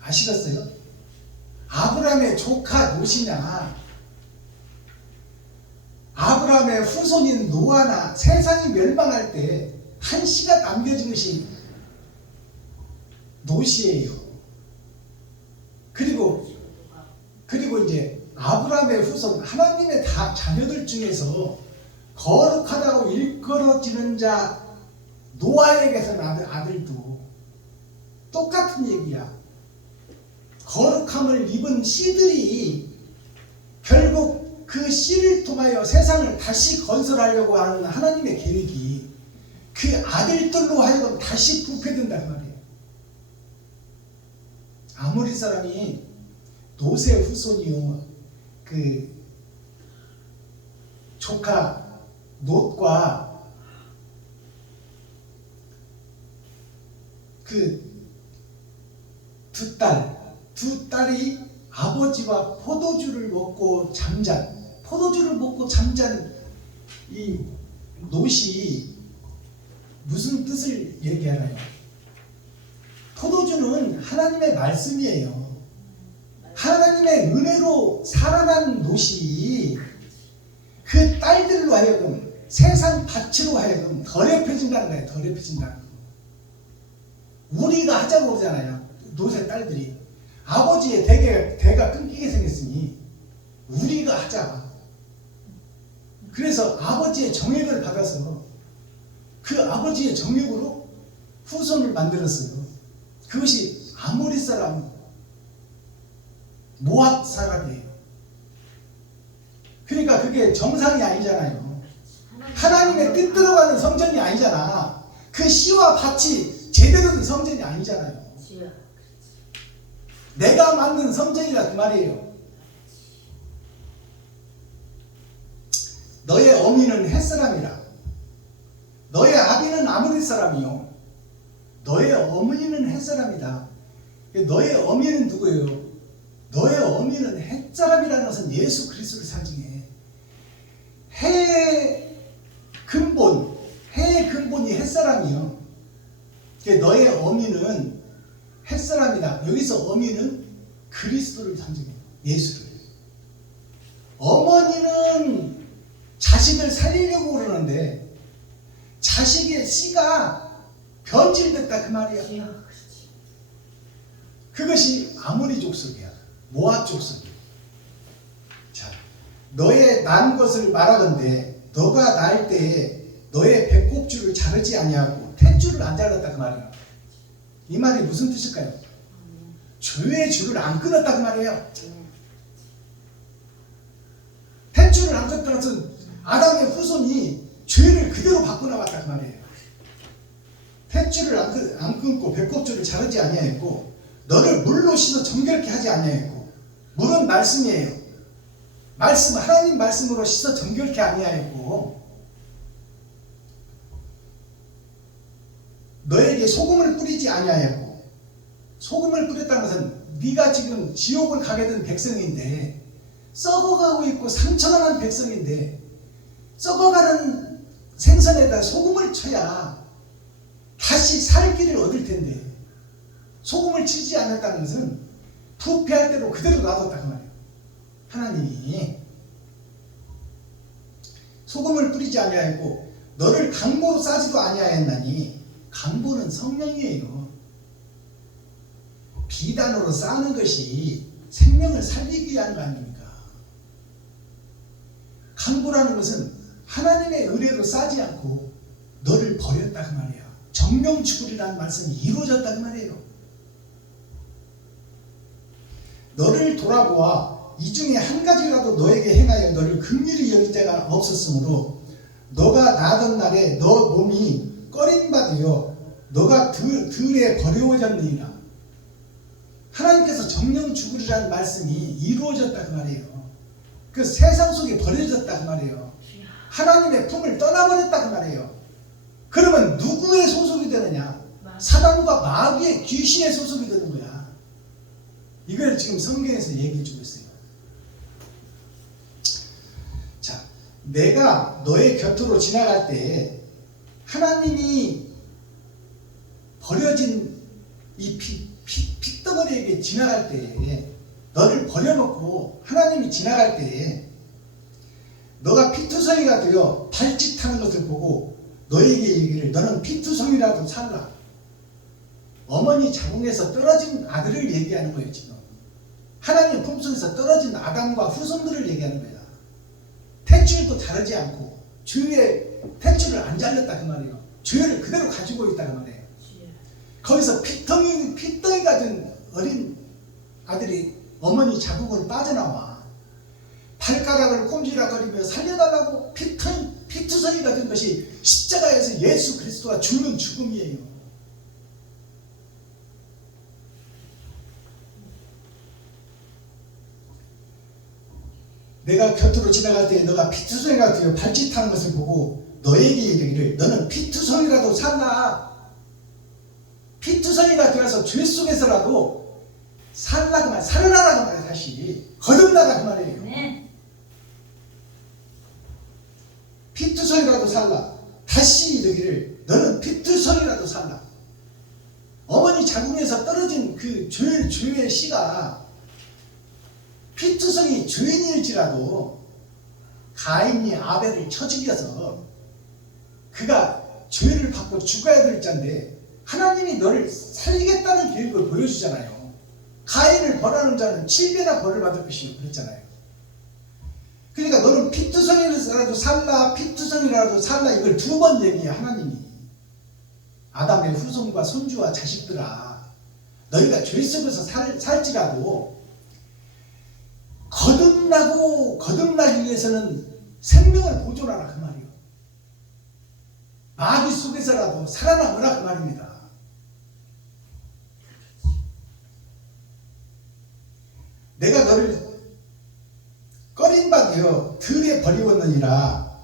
아시겠어요? 아브라함의 조카 롯이나 아브라함의 후손인 노아나 세상이 멸망할 때 한 씨가 남겨진 것이 롯이에요. 그리고 이제 아브라함의 후손, 하나님의 다 자녀들 중에서 거룩하다고 일컬어지는 자 노아에게서 낳은 아들도 똑같은 얘기야. 거룩함을 입은 씨들이 결국 그 씨를 통하여 세상을 다시 건설하려고 하는 하나님의 계획이 그 아들들로 하여금 다시 부패된다 그 말이에요. 아모리 사람이 노새 후손이요, 그 조카 롯과 그 두 두 딸이 아버지와 포도주를 먹고 잠잔 이 노시 무슨 뜻을 얘기하나요? 포도주는 하나님의 말씀이에요. 하나님의 은혜로 살아난 노시 그 딸들로 하여금 세상 밭으로 하여금 더럽혀진다는 거예요. 더럽혀진다는 거. 우리가 하자고 그러잖아요. 노새 딸들이 아버지의 대가 끊기게 생겼으니 우리가 하자. 그래서 아버지의 정액을 받아서 그 아버지의 정액으로 후손을 만들었어요. 그것이 아모리 사람 모압 사람이에요. 그러니까 그게 정상이 아니잖아요. 하나님의 뜻대로 가는 성전이 아니잖아. 그 씨와 밭이 제대로 된 성전이 아니잖아요. 내가 만든 성전이라 그 말이에요. 너의 어미는 햇사람이라. 너의 아비는 아모리 사람이요. 너의 어머니는 햇사람이다. 너의 어미는 누구예요? 너의 어미는 햇사람이라는 것은 예수 그리스도를 상징해. 해의 근본이 햇사람이요. 너의 어미는 햇사람이다. 여기서 어미는 그리스도를 상징해요. 예수를. 어머니는 자식을 살리려고 그러는데 자식의 씨가 변질됐다 그 말이야. 그것이 아모리 족속이야. 모압 족속이야. 자, 너의 난 것을 말하건대 너가 날 때에 너의 배꼽줄을 자르지 아니하고 탯줄을 안 잘랐다 그 말이야. 이 말이 무슨 뜻일까요? 죄의 줄을 안 끊었다 그 말이에요. 탯줄을 안 끊었다는 것은 아담의 후손이 죄를 그대로 받고 나왔다 그 말이에요. 탯줄을 안 끊고 배꼽줄을 자르지 아니하였고 너를 물로 씻어 정결케 하지 아니하였고 물은 말씀이에요. 말씀 하나님 말씀으로 씻어 정결케 아니하였고 너에게 소금을 뿌리지 아니하였고 소금을 뿌렸다는 것은 네가 지금 지옥을 가게 된 백성인데 썩어가고 있고 상처당한 백성인데 썩어가는 생선에다 소금을 쳐야 다시 살 길을 얻을 텐데 소금을 치지 않았다는 것은 부패할 대로 그대로 놔뒀다 그 말이에요. 하나님이 소금을 뿌리지 아니하였고 너를 강보로 싸지도 아니하였나니 강보는 성령이에요. 비단으로 싸는 것이 생명을 살리기 위한 거 아닙니까? 강보라는 것은 하나님의 은혜로 싸지 않고 너를 버렸다 그 말이에요. 정명축을이라는 말씀이 이루어졌다 그 말이에요. 너를 돌아보아 이 중에 한 가지라도 너에게 행하여 너를 긍휼히 여긴 자가 없었으므로 너가 나던 날에 너 몸이 꺼린 바 되어 너가 들에 버려졌느니라. 하나님께서 정령죽으리라는 말씀이 이루어졌다 그 말이에요. 그 세상 속에 버려졌다 그 말이에요. 하나님의 품을 떠나버렸다 그 말이에요. 그러면 누구의 소속이 되느냐? 사단과 마귀의 귀신의 소속이 되는 거야. 이걸 지금 성경에서 얘기해 주고 있어요. 자, 내가 너의 곁으로 지나갈 때 하나님이 버려진 이 핏덩어리에게 지나갈 때에 너를 버려놓고 하나님이 지나갈 때에 너가 피투성이가 되어 발짓하는 것을 보고 너에게 얘기를 너는 피투성이라도 살라. 어머니 자궁에서 떨어진 아들을 얘기하는 거예요. 지금 하나님의 품속에서 떨어진 아담과 후손들을 얘기하는 거야. 탯줄도 자르지 않고 죄의 탯줄을 안 잘렸다 그 말이에요. 죄를 그대로 가지고 있다 그 말이에요. 거기서 핏덩이가 된 어린 아들이 어머니 자궁을 빠져나와 발가락을 꼼지락거리며 살려달라고 피투성이가 된 것이 십자가에서 예수 그리스도가 죽는 죽음이에요. 내가 곁으로 지나갈 때 너가 피투성이가 되어 발짓하는 것을 보고 너에게 이르기를 너는 피투성이라도 살라. 피투성이가 되어서 죄 속에서라도 살라 그 말, 살아나라 그 말이에요. 다시 거듭나라 그 말이에요. 네. 피투성이라도 살라. 다시 이르기를 너는 피투성이라도 살라. 어머니 자궁에서 떨어진 그 죄의 씨가 피투성이 죄인일지라도 가인이 아벨을 쳐 죽여서 그가 죄를 받고 죽어야 될 자인데 하나님이 너를 살리겠다는 계획을 보여주잖아요. 가인을 벌하는 자는 7배나 벌을 받을 것이고 그랬잖아요. 그러니까 너는 피투성이라도 살라, 피투성이라도 살라, 이걸 2번 얘기해. 하나님이 아담의 후손과 손주와 자식들아, 너희가 죄 속에서 살지라도 거듭나기 위해서는 생명을 보존하라 그 말이에요. 마귀 속에서라도 살아남으라 그 말입니다. 내가 너를 꺼린 바 되어 들에 버리웠느니라.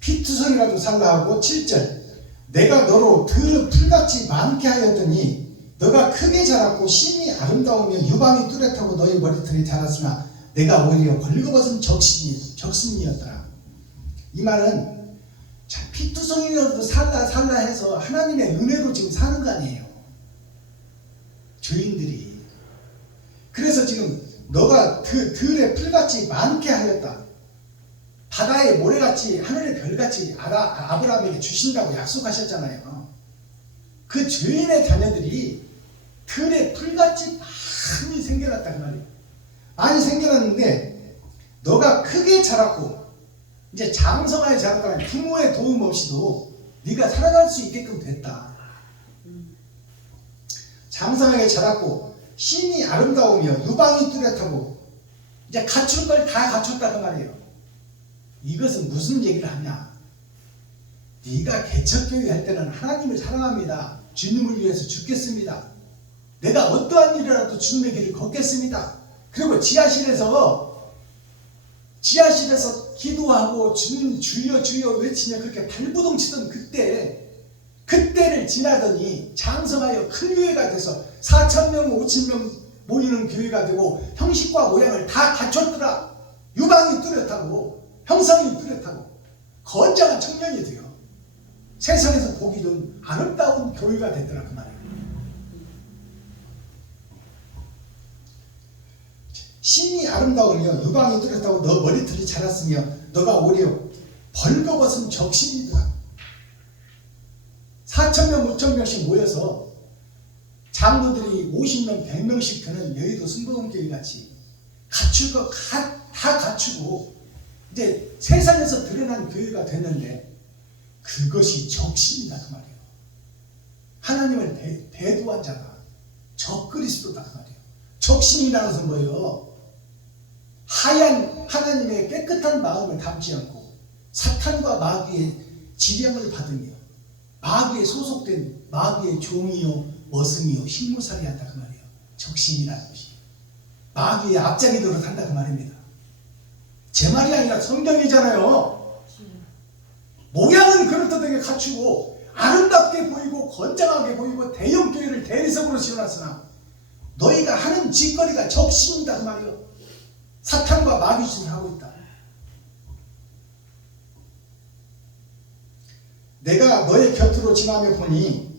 피투성이라도 살라 하고 7절 내가 너로 들을 풀같이 많게 하였더니 너가 크게 자랐고 심히 아름다우며 유방이 뚜렷하고 너희 머리털이 자랐으나 내가 오히려 벌거벗은 적신이었더라. 이 말은 자, 피투성이라도 살라 해서 하나님의 은혜로 지금 사는 거 아니에요. 죄인들이. 그래서 지금 너가 들에 풀같이 많게 하였다. 바다의 모래같이 하늘의 별같이 아브라함에게 주신다고 약속하셨잖아요. 그 죄인의 자녀들이 들에 풀같이 많이 생겨났다 그 말이에요. 많이 생겨났는데 너가 크게 자랐고 이제 장성하게 자랐다면 부모의 도움 없이도 네가 살아갈 수 있게끔 됐다. 장성하게 자랐고 심이 아름다우며 유방이 뚜렷하고 이제 갖출 걸 다 갖췄다 그 말이에요. 이것은 무슨 얘기를 하냐? 네가 개척교회 할 때는 하나님을 사랑합니다. 주님을 위해서 죽겠습니다. 내가 어떠한 일이라도 주님의 길을 걷겠습니다. 그리고 지하실에서 기도하고 주님 주여 주여 외치며 그렇게 발부동 치던 그때를 지나더니 장성하여 큰 교회가 돼서 4,000명 5,000명 모이는 교회가 되고 형식과 모양을 다 갖췄더라. 유방이 뚜렷하고 형성이 뚜렷하고 건장한 청년이 돼요. 세상에서 보기 좋은 아름다운 교회가 됐더라 그 말이에요. 심이 아름다우며 유방이 뚜렷하고 너 머리털이 자랐으며 너가 오히려 벌거벗은 적신이더라. 4,000명 5,000명씩 모여서 장로들이 50명 100명씩 되는 여의도 순복음교회 같이 갖출 거 다 갖추고 이제 세상에서 드러난 교회가 됐는데 그것이 적신이다 그 말이에요. 하나님을 대도한 자가 적그리스도다 그 말이에요. 적신이라는 것은 뭐예요? 하얀 하나님의 깨끗한 마음을 담지 않고 사탄과 마귀의 지령을 받으며 마귀에 소속된 마귀의 종이요 머슴이요 식무살이 한다 그 말이에요. 적신이라는 것이 마귀의 앞장이 노릇한다 그 말입니다. 제 말이 아니라 성경이잖아요. 모양은 그럴듯하게 갖추고 아름답게 보이고 건장하게 보이고 대형교회를 대리석으로 지어놨으나 너희가 하는 짓거리가 적신이다 그 말이에요. 사탄과 마귀 짓을 하고 있다. 내가 너의 곁으로 지나며 보니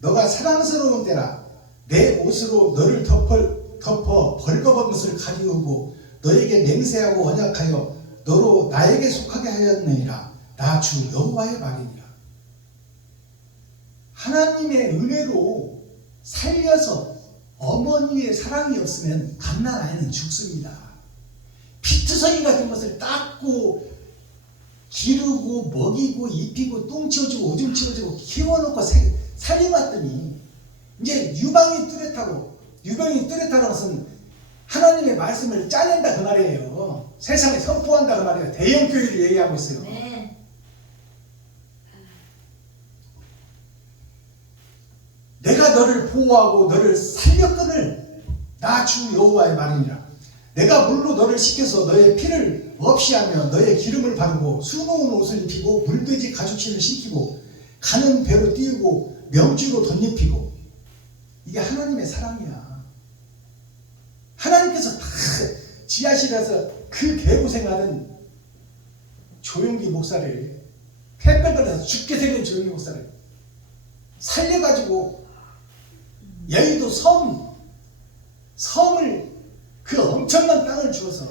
너가 사랑스러운 때라 내 옷으로 너를 덮어 벌거벗은 것을 가리우고 너에게 맹세하고 언약하여 너로 나에게 속하게 하였느니라. 나 주 여호와의 말이니라. 하나님의 은혜로 살려서 어머니의 사랑이 없으면 갓난 아이는 죽습니다. 피투성이 같은 것을 닦고 기르고 먹이고 입히고 똥 치워주고 오줌 치워주고 키워놓고 살려놨더니 이제 유방이 뚜렷하다는 것은 하나님의 말씀을 짜낸다 그 말이에요. 세상에 선포한다 그 말이에요. 대형교회를 얘기하고 있어요. 네. 내가 너를 보호하고 너를 살렸거늘 나 주 여호와의 말이니라. 내가 물로 너를 씻겨서 너의 피를 없이 하며 너의 기름을 바르고 수놓은 옷을 입히고 물돼지 가죽신을 신기고 가는 배로 띄우고 명주로 덧입히고. 이게 하나님의 사랑이야. 하나님께서 다 지하실에서 그 개고생하는 조용기 목사를 햇볕에서 죽게 생긴 조용기 목사를 살려가지고 여의도 섬을 그 엄청난 땅을 주어서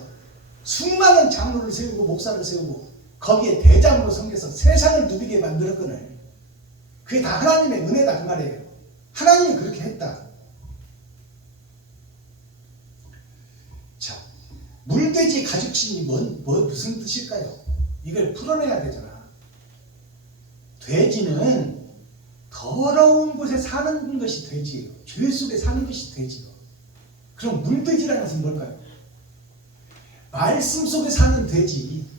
수많은 장로를 세우고 목사를 세우고 거기에 대장으로 섬겨서 세상을 누비게 만들었거늘. 그게 다 하나님의 은혜다 그 말이에요. 하나님이 그렇게 했다. 자, 물돼지 가죽신이 무슨 뜻일까요? 이걸 풀어내야 되잖아. 돼지는 더러운 곳에 사는 것이 돼지예요. 죄 속에 사는 것이 돼지예요. 그럼 물돼지라는 것은 뭘까요? 말씀 속에 사는 돼지.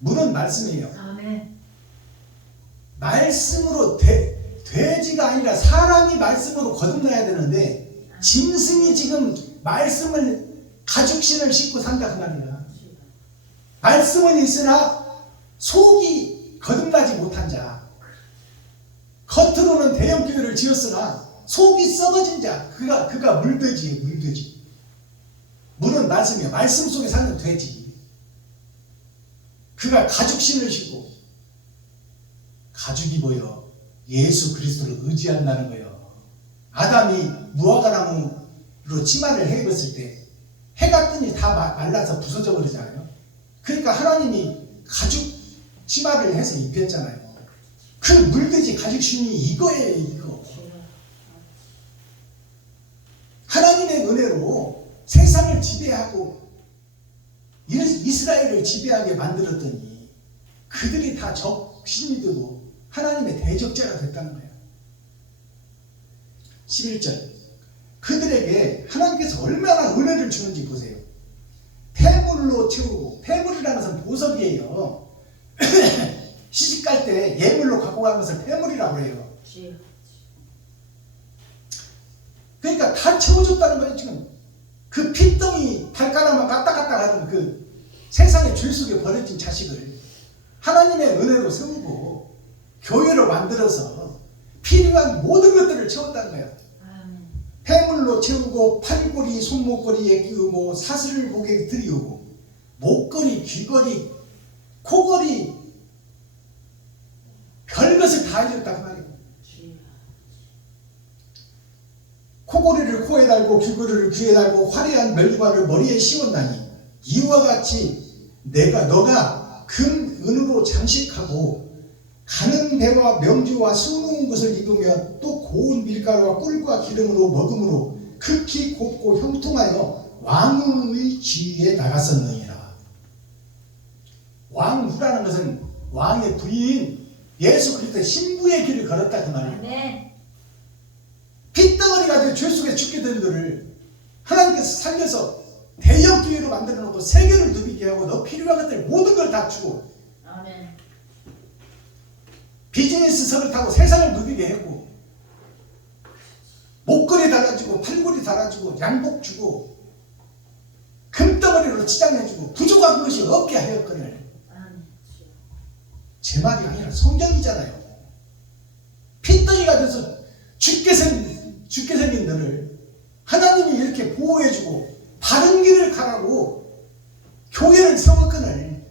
물은 말씀이에요. 아멘. 말씀으로 돼지가 아니라 사람이 말씀으로 거듭나야 되는데 짐승이 지금 말씀을 가죽신을 신고 산다 그 말이야. 말씀은 있으나 속이 거듭나지 못한 자, 겉으로는 대형 교회를 지었으나 속이 썩어진 자, 그가 물돼지예요. 물돼지. 물은 말씀이에요. 말씀 속에 사는 돼지. 그가 가죽신을 신고, 가죽이 뭐요? 예수 그리스도를 의지한다는 거예요. 아담이 무화과나무로 치마를 해 입었을 때 해가 뜨니 다 말라서 부서져 버리잖아요. 그러니까 하나님이 가죽 치마를 해서 입혔잖아요. 그 물돼지 가죽신이 이거예요. 이거. 하나님의 은혜로 세상을 지배하고 이스라엘을 지배하게 만들었더니 그들이 다 적신이 되고 하나님의 대적자가 됐다는 거예요. 11절, 그들에게 하나님께서 얼마나 은혜를 주는지 보세요. 폐물로 채우고, 폐물이라는 것은 보석이에요. 시집갈 때 예물로 갖고 가는 것을 폐물이라고 해요. 그러니까 다 채워줬다는 거예요. 지금 그 핏덩이 발가락만 까딱까딱 하는 그 세상의 죄 속에 버려진 자식을 하나님의 은혜로 세우고 교회로 만들어서 필요한 모든 것들을 채웠다는 거예요. 폐물로 채우고 팔걸이, 손목걸이에 끼우고 사슬을 목에 들이우고 목걸이, 귀걸이, 코걸이 별것을 다 해줬다 그 말이에요. 코걸이를 코에 달고 귀걸이를 귀에 달고 화려한 멜관을 머리에 씌웠나니 이와 같이 너가 금, 은으로 장식하고 가는 배와 명주와 수놓은 것을 입으며 또 고운 밀가루와 꿀과 기름으로 먹음으로 극히 곱고 형통하여 왕의 지위에 나갔었느니라. 왕후라는 것은 왕의 부인 예수 그리스도의 신부의 길을 걸었다 그 말이에요. 아멘. 핏덩어리가 되어 죄 속에 죽게 된 너를 하나님께서 살려서 대형 교회로 만들어 놓고 세계를 누비게 하고 너 필요한 것들 모든 걸 다 주고 아멘. 비즈니스석을 타고 세상을 누비게 했고 목걸이 달아주고 팔걸이 달아주고 양복 주고 금덩어리로 치장해주고 부족한 것이 없게 하였거늘. 제 말이 아니라 성경이잖아요. 핏덩이가 돼서 죽게 생긴 너를 하나님이 이렇게 보호해주고 바른 길을 가라고 교회를 세웠거늘.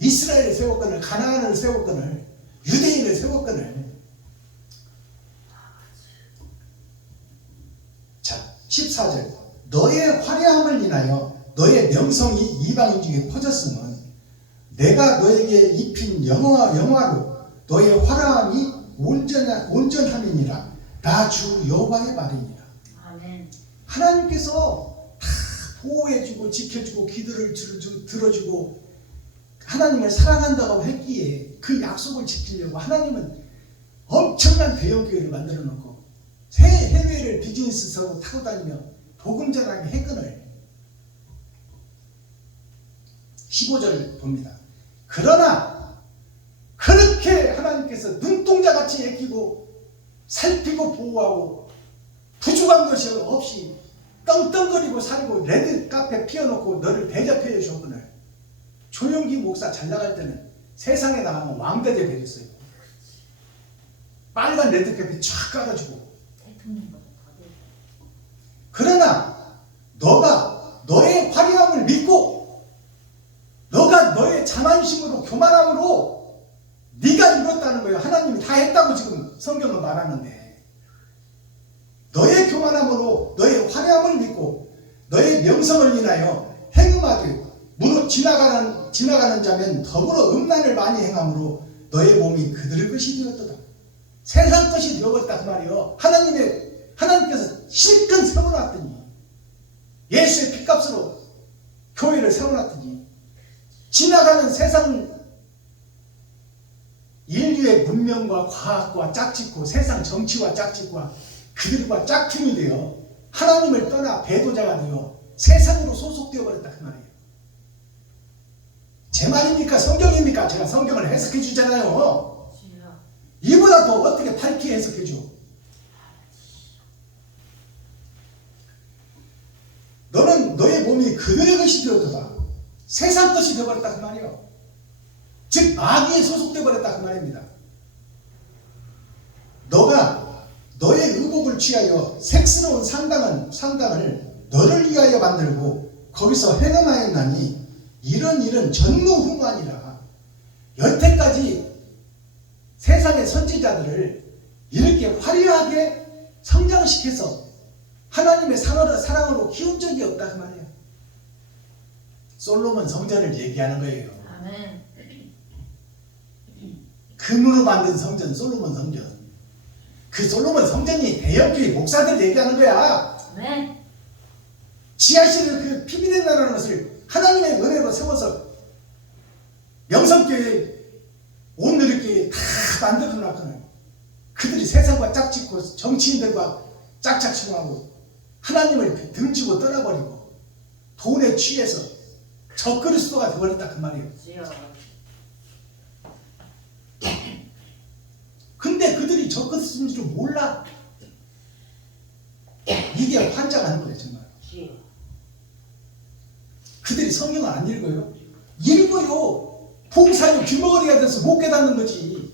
이스라엘을 세웠거늘. 가나안을 세웠거늘. 유대인을 세웠거늘. 자, 14절, 너의 화려함을 인하여 너의 명성이 이방인 중에 퍼졌으면 내가 너에게 입힌 영화로 너의 화려함이 온전함이니라. 나 주 여호와의 말이니라. 아멘. 하나님께서 다 보호해주고 지켜주고 기도를 들어주고 하나님을 사랑한다고 했기에 그 약속을 지키려고 하나님은 엄청난 대형교회를 만들어 놓고 해외를 비즈니스석으로 타고 다니며 복음 전하게 했거늘. 15절 봅니다. 그러나 그렇게 하나님께서 눈동자같이 애끼고 살피고 보호하고 부족한 것이 없이 떵떵거리고 살고 레드 카페 피워놓고 너를 대접해 주셨거늘. 조용기 목사 잘 나갈 때는 세상에 나가면 왕대접 해줬어요. 빨간 레드 카페 쫙 깔아주고 대통령보다 더 돼. 그러나 너가 너의 화려함을 믿고 너가 너의 자만심으로 교만함으로 네가 이뤘다는 거예요. 하나님이 다 했다고 지금 성경은 말하는데 너의 교만함으로 너의 화려함을 믿고 너의 명성을 인하여 행음하되 무릇 지나가는 자면 더불어 음란을 많이 행함으로 너의 몸이 그들의 것이 되었도다. 세상 것이 되어버렸다 그 말이요. 하나님께서 실컷 세워놨더니 예수의 핏값으로 교회를 세워놨더니 지나가는 세상 인류의 문명과 과학과 짝짓고 세상 정치와 짝짓과 그들과 짝퉁이 되어 하나님을 떠나 배도자가 되어 세상으로 소속되어 버렸다 그 말이에요. 제 말입니까? 성경입니까? 제가 성경을 해석해 주잖아요. 주여. 이보다 더 어떻게 밝게 해석해 줘? 너는 너의 몸이 그들의 것이 되었다. 세상 것이 되어버렸다 그 말이에요. 즉 마귀에 소속되어 버렸다 그 말입니다. 너가 너의 의복을 취하여 색스러운 상당을 너를 위하여 만들고 거기서 행함하였나니 이런 일은 전무후무하니라. 여태까지 세상의 선지자들을 이렇게 화려하게 성장시켜서 하나님의 사랑으로 키운 적이 없다 그 말이에요. 솔로몬 성전을 얘기하는 거예요. 아멘. 금으로 만든 성전, 솔로몬 성전. 그 솔로몬 성전이 대형교회 목사들 얘기하는 거야. 아멘. 지하실을 그 피비된다는 것을 하나님의 은혜로 세워서 명성교회, 온누리교회 다 만들어 놨거든요. 그들이 세상과 짝짓고 정치인들과 짝짝충하고 하나님을 등지고 떠나버리고 돈에 취해서 적그리스도가 되어버렸다 그 말이에요. 주여. 근데 그들이 적그리스도인 줄 몰라. 이게 환장하는 거예요 정말. 주여. 그들이 성경을 안 읽어요? 읽어요. 봉사요 귀머거리가 돼서 못 깨닫는 거지.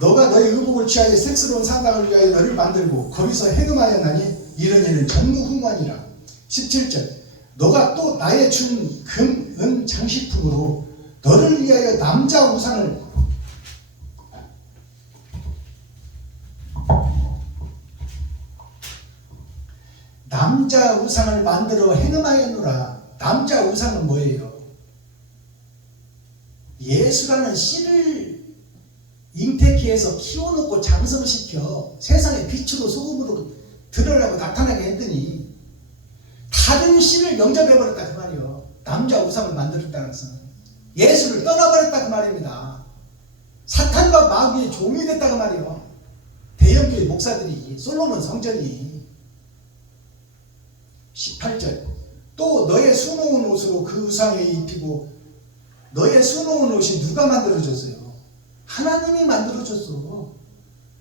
너가 너의 의복을 취하여 색스러운 상당을 위하여 너를 만들고 거기서 행음하였나니 이런 일은 전무후무하니라. 17절 너가 또 나의 준 금, 은 장식품으로 너를 위하여 남자 우상을 만들어 행음하였노라. 남자 우상은 뭐예요? 예수라는 씨를 잉태케해서 키워놓고 장성시켜 세상의 빛으로 소금으로 드러나고 나타나게 했더니 다른 씨를 영접해버렸다 그 말이에요. 남자 우상을 만들었다는 것은 예수를 떠나버렸다 그 말입니다. 사탄과 마귀의 종이 됐다 그 말이에요. 대형교회 목사들이, 솔로몬 성전이. 18절 또 너의 수놓은 옷으로 그 우상에 입히고 너의 수놓은 옷이 누가 만들어줬어요? 하나님이 만들어줬어.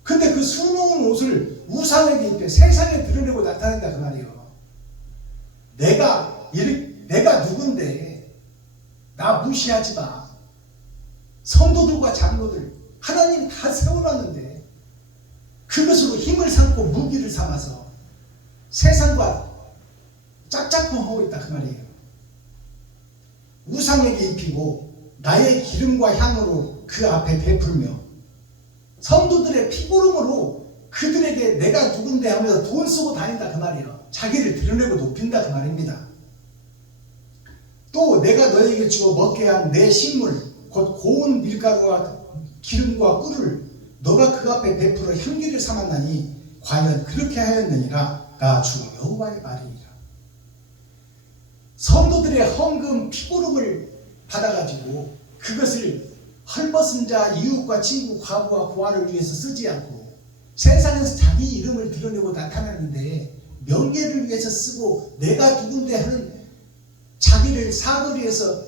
근데 그 수놓은 옷을 우상에게 입혀 세상에 드러내고 나타낸다 그 말이에요. 내가 누군데 나 무시하지 마. 성도들과 장로들 하나님이 다 세워놨는데 그것으로 힘을 삼고 무기를 삼아서 세상과 짝짝꿍하고 있다 그 말이에요. 우상에게 입히고 나의 기름과 향으로 그 앞에 베풀며 성도들의 피고름으로 그들에게 내가 누군데 하면서 돈 쓰고 다닌다 그 말이에요. 자기를 드러내고 높인다 그 말입니다. 또 내가 너에게 주어 먹게 한 내 식물 곧 고운 밀가루와 기름과 꿀을 너가 그 앞에 베풀어 향기를 삼았나니 과연 그렇게 하였느니라. 나 주 여호와의 말이니라. 성도들의 헌금 피고름을 받아가지고 그것을 헐벗은 자, 이웃과 친구, 과부와 고아를 위해서 쓰지 않고 세상에서 자기 이름을 드러내고 나타나는데 명예를 위해서 쓰고 내가 누군데 하는 자기를 사거리에서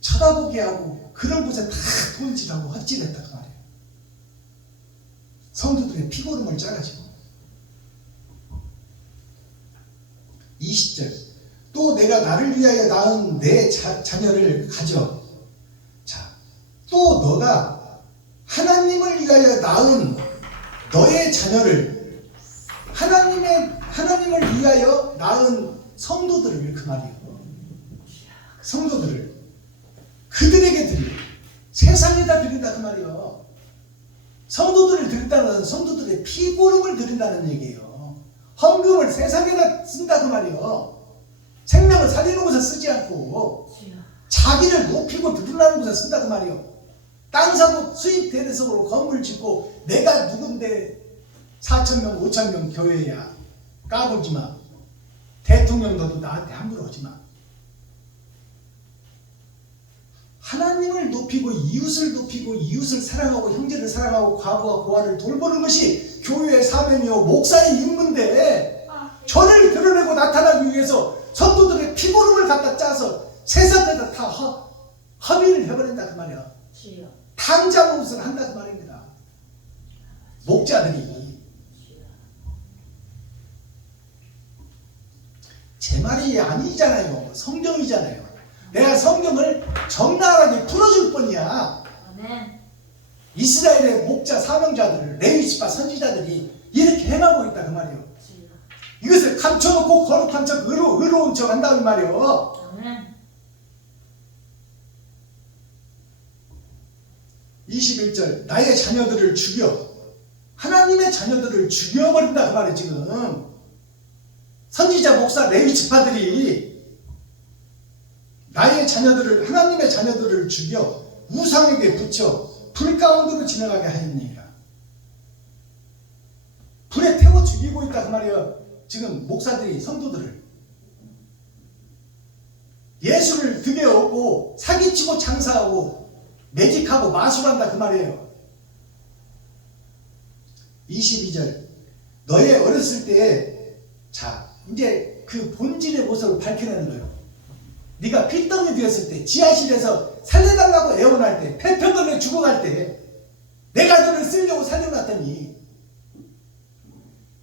쳐다보게 하고 그런 곳에 다 돈질하고 헛질했다 그 말이에요. 성도들의 피고름을 짜가지고. 20절 또 내가 나를 위하여 낳은 내 자녀를 가져. 자, 또 너가 하나님을 위하여 낳은 너의 자녀를 하나님을 위하여 낳은 성도들을 그 말이에요. 성도들을 그들에게 드려. 세상에다 드린다 그 말이에요. 성도들을 드린다는 것은 성도들의 피고름을 드린다는 얘기예요. 헌금을 세상에다 쓴다 그 말이에요. 생명을 살리는 곳에 쓰지 않고 주여. 자기를 높이고 드러나는 곳에 쓴다 그 말이에요. 땅 사고 수입 대리석으로 건물 짓고 내가 누군데 4,000명 5,000명 교회야. 까불지 마. 대통령 너도 나한테 함부로 하지 마. 하나님을 높이고 이웃을 사랑하고 형제를 사랑하고 과부와 고아를 돌보는 것이 교회의 사명이요 목사의 임무인데 저를 드러내고 나타나기 위해서 성도들의 피고름을 갖다 짜서 세상에다 다 허비를 해버린다 그 말이야. 주여. 탕자노릇을 한다 그 말입니다. 목자들이 주여. 제 말이 아니잖아요. 성경이잖아요. 내가 성경을 적나라하게 풀어줄 뿐이야. 아멘. 이스라엘의 목자 사명자들을 레위지파 선지자들이 이렇게 행하고 있다 그 말이에요. 주여. 이것을 감춰놓고 거룩한 척 의로운 척 한다 그 말이에요. 아멘. 21절 나의 자녀들을 죽여 하나님의 자녀들을 죽여버린다 그 말이에요. 지금 선지자 목사 레위지파들이 나의 자녀들을 하나님의 자녀들을 죽여 우상에게 붙여 불 가운데로 지나가게 하였느니라. 불에 태워 죽이고 있다 그 말이에요. 지금 목사들이 성도들을 예수를 등에 업고 사기치고 장사하고 매직하고 마술한다 그 말이에요. 22절 너의 어렸을 때에 자 이제 그 본질의 모습을 밝혀내는 거예요. 네가 필덩이 되었을 때 지하실에서 살려달라고 애원할 때 폐평근에 죽어갈 때 내가 너를 쓰려고 살려놨더니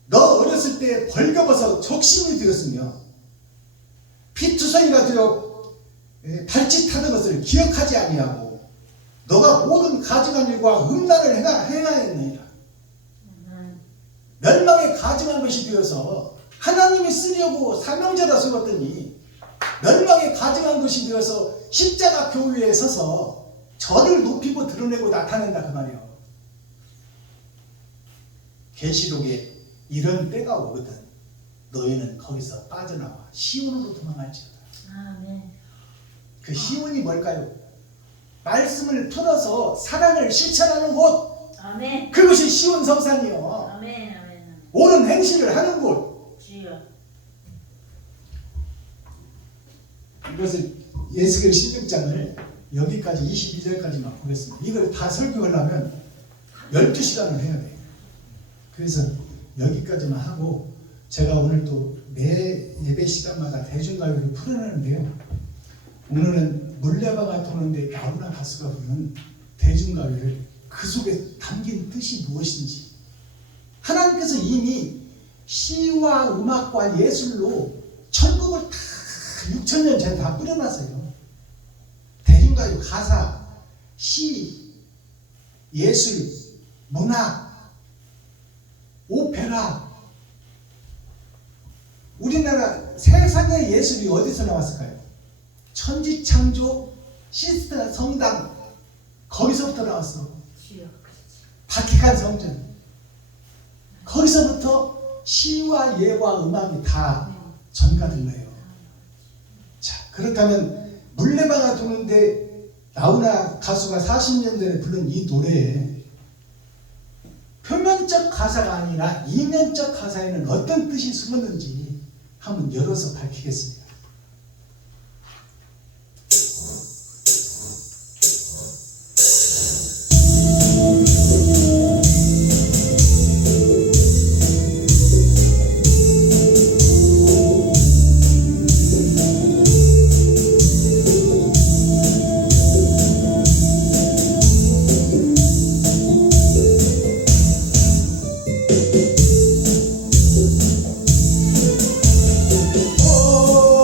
너 어렸을 때 벌거벗어 적신이 되었으며 피투성이가 되어 발짓하는 것을 기억하지 아니하고 너가 모든 가증한 일과 음란을 행하였느니라. 멸망에 가증한 것이 되어서 하나님이 쓰려고 사명자라 세웠더니 멸망에 가증한 것이 되어서 십자가 교회에 서서 저를 높이고 드러내고 나타낸다 그 말이에요. 계시록에 이런 때가 오거든 너희는 거기서 빠져나와 시온으로 도망할지어다. 아멘. 그 시온이 뭘까요? 말씀을 풀어서 사랑을 실천하는 곳, 아멘. 그것이 시온 성산이요. 아멘. 아멘. 옳은 행실을 하는 곳. 주여. 이것을 예수겔 16장을 여기까지 22절까지만 보겠습니다. 이걸 다 설교하려면 12시간을 해야 돼요. 그래서 여기까지만 하고 제가 오늘 또 매 예배 시간마다 대중가요를 풀어내는데요. 오늘은 물레방아 도는데 나훈아 가수가 부르는 대중가요를 그 속에 담긴 뜻이 무엇인지 하나님께서 이미 시와 음악과 예술로 천국을 다 6,000년 전에 다 뿌려놨어요. 대중가요 가사, 시, 예술, 문학, 오페라. 우리나라 세상의 예술이 어디서 나왔을까요? 천지창조, 시스터 성당 거기서부터 나왔어. 주여. 바티칸 성전 거기서부터 시와 예와 음악이 다 전가된 거예요. 자, 그렇다면 물레방아 도는데 나훈아 가수가 40년 전에 부른 이 노래에 표면적 가사가 아니라 이면적 가사에는 어떤 뜻이 숨었는지 한번 열어서 밝히겠습니다. 오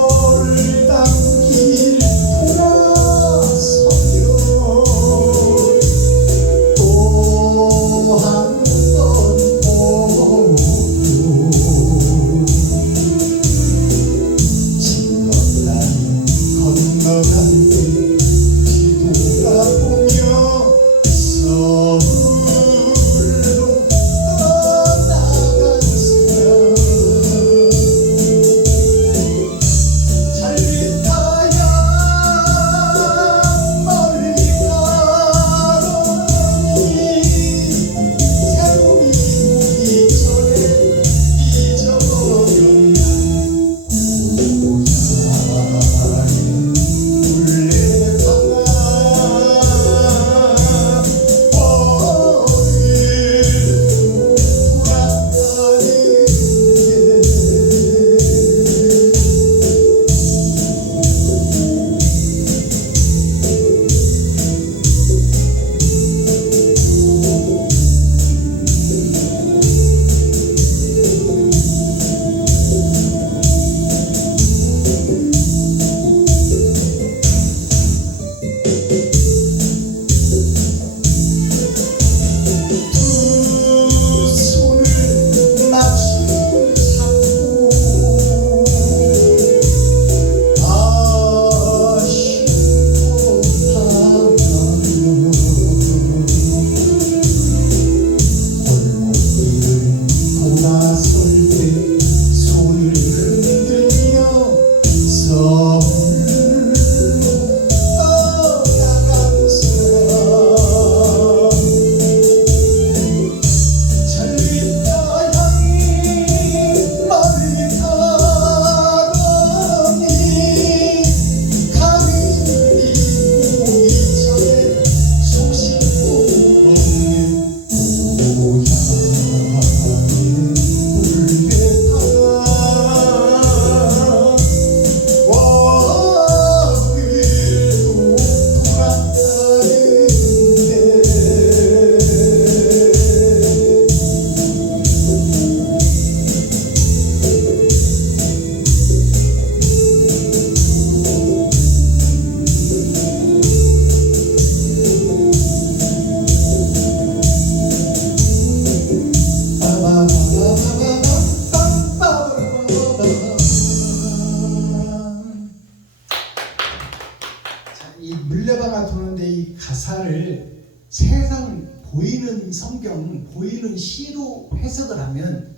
보이는 성경, 보이는 시로 해석을 하면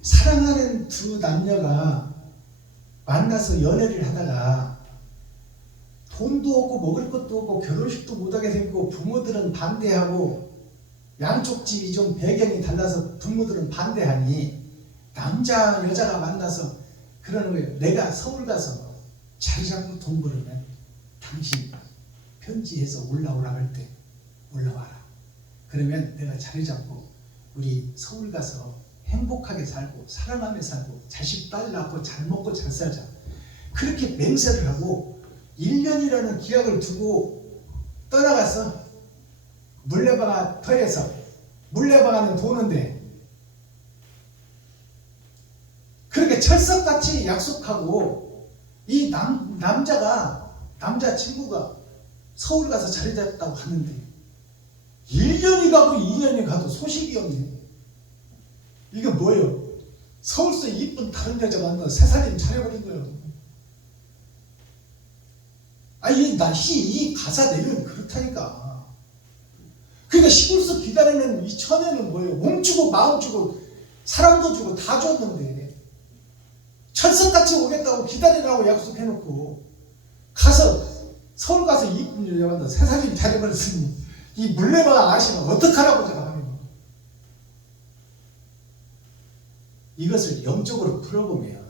사랑하는 두 남녀가 만나서 연애를 하다가 돈도 없고 먹을 것도 없고 결혼식도 못하게 생기고 부모들은 반대하고 양쪽 집이 좀 배경이 달라서 부모들은 반대하니 남자 여자가 만나서 그러는 거예요. 내가 서울 가서 자리 잡고 돈 벌으면 당신 편지해서 올라오라 할 때 올라와라. 그러면 내가 자리 잡고 우리 서울 가서 행복하게 살고 사랑하며 살고 자식 딸 낳고 잘 먹고 잘 살자. 그렇게 맹세를 하고 1년이라는 기약을 두고 떠나가서 물레방아 터에서 물레방아는 도는데 그렇게 철석같이 약속하고 이 남자친구가 서울 가서 자리 잡았다고 하는데 1년이 가고 2년이 가도 소식이 없네. 이게 뭐예요? 서울서 이쁜 다른 여자 만나서 새살림 차려버린 거예요. 이 가사 내용이 그렇다니까. 그러니까 시골서 기다리는 이 처녀는 뭐예요? 몸 주고 마음 주고 사랑도 주고 다 줬는데 철석같이 오겠다고 기다리라고 약속해놓고 가서 서울 가서 이쁜 여자 만나서 새살림 차려버렸으니 이 물레방아 아시면 어떡하라고 제가 하면 이것을 영적으로 풀어보면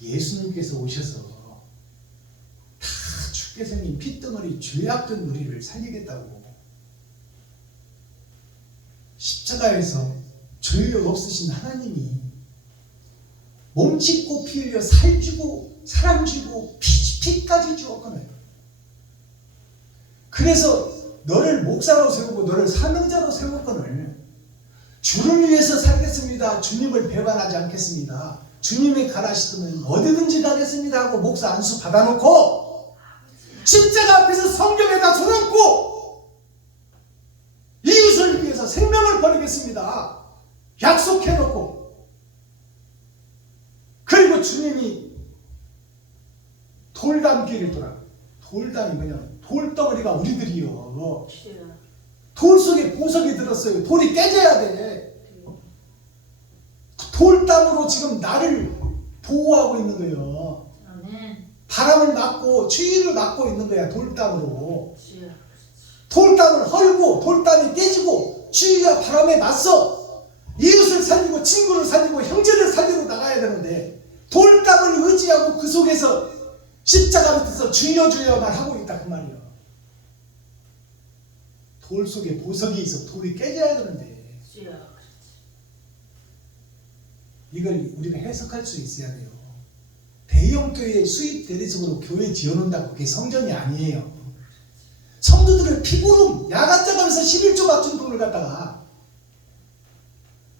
예수님께서 오셔서 다 죽게 생긴 핏덩어리 죄악된 우리를 살리겠다고 십자가에서 죄 없으신 하나님이 몸 찢고 피 흘려 살 주고 사랑 주고 피까지 주었거든요. 그래서 너를 목사로 세우고 너를 사명자로 세웠거늘 주를 위해서 살겠습니다. 주님을 배반하지 않겠습니다. 주님이 가라시면 어디든지 가겠습니다 하고 목사 안수 받아놓고 십자가 앞에서 성경에다 손얹고 이웃을 위해서 생명을 버리겠습니다 약속해놓고 그리고 주님이 돌담길을 돌아. 돌담이 뭐냐? 돌덩어리가 우리들이요. 돌 속에 보석이 들었어요. 돌이 깨져야 돼. 돌담으로 지금 나를 보호하고 있는 거예요. 아멘. 바람을 막고 추위를 막고 있는 거야. 돌담으로. 주여. 돌담을 헐고 돌담이 깨지고 추위와 바람에 맞서 이웃을 살리고 친구를 살리고 형제를 살리고 나가야 되는데 돌담을 의지하고 그 속에서 십자가 밑에서 주여 주여만 하고 있다 그 말이야. 돌 속에 보석이 있어 돌이 깨져야 되는데 주여. 이걸 우리가 해석할 수 있어야 돼요. 대형 교회 수입 대리석으로 교회 지어놓는다고 그게 성전이 아니에요. 성도들을 피부름 야간 짜가면서 11조 같은 돈을 갖다가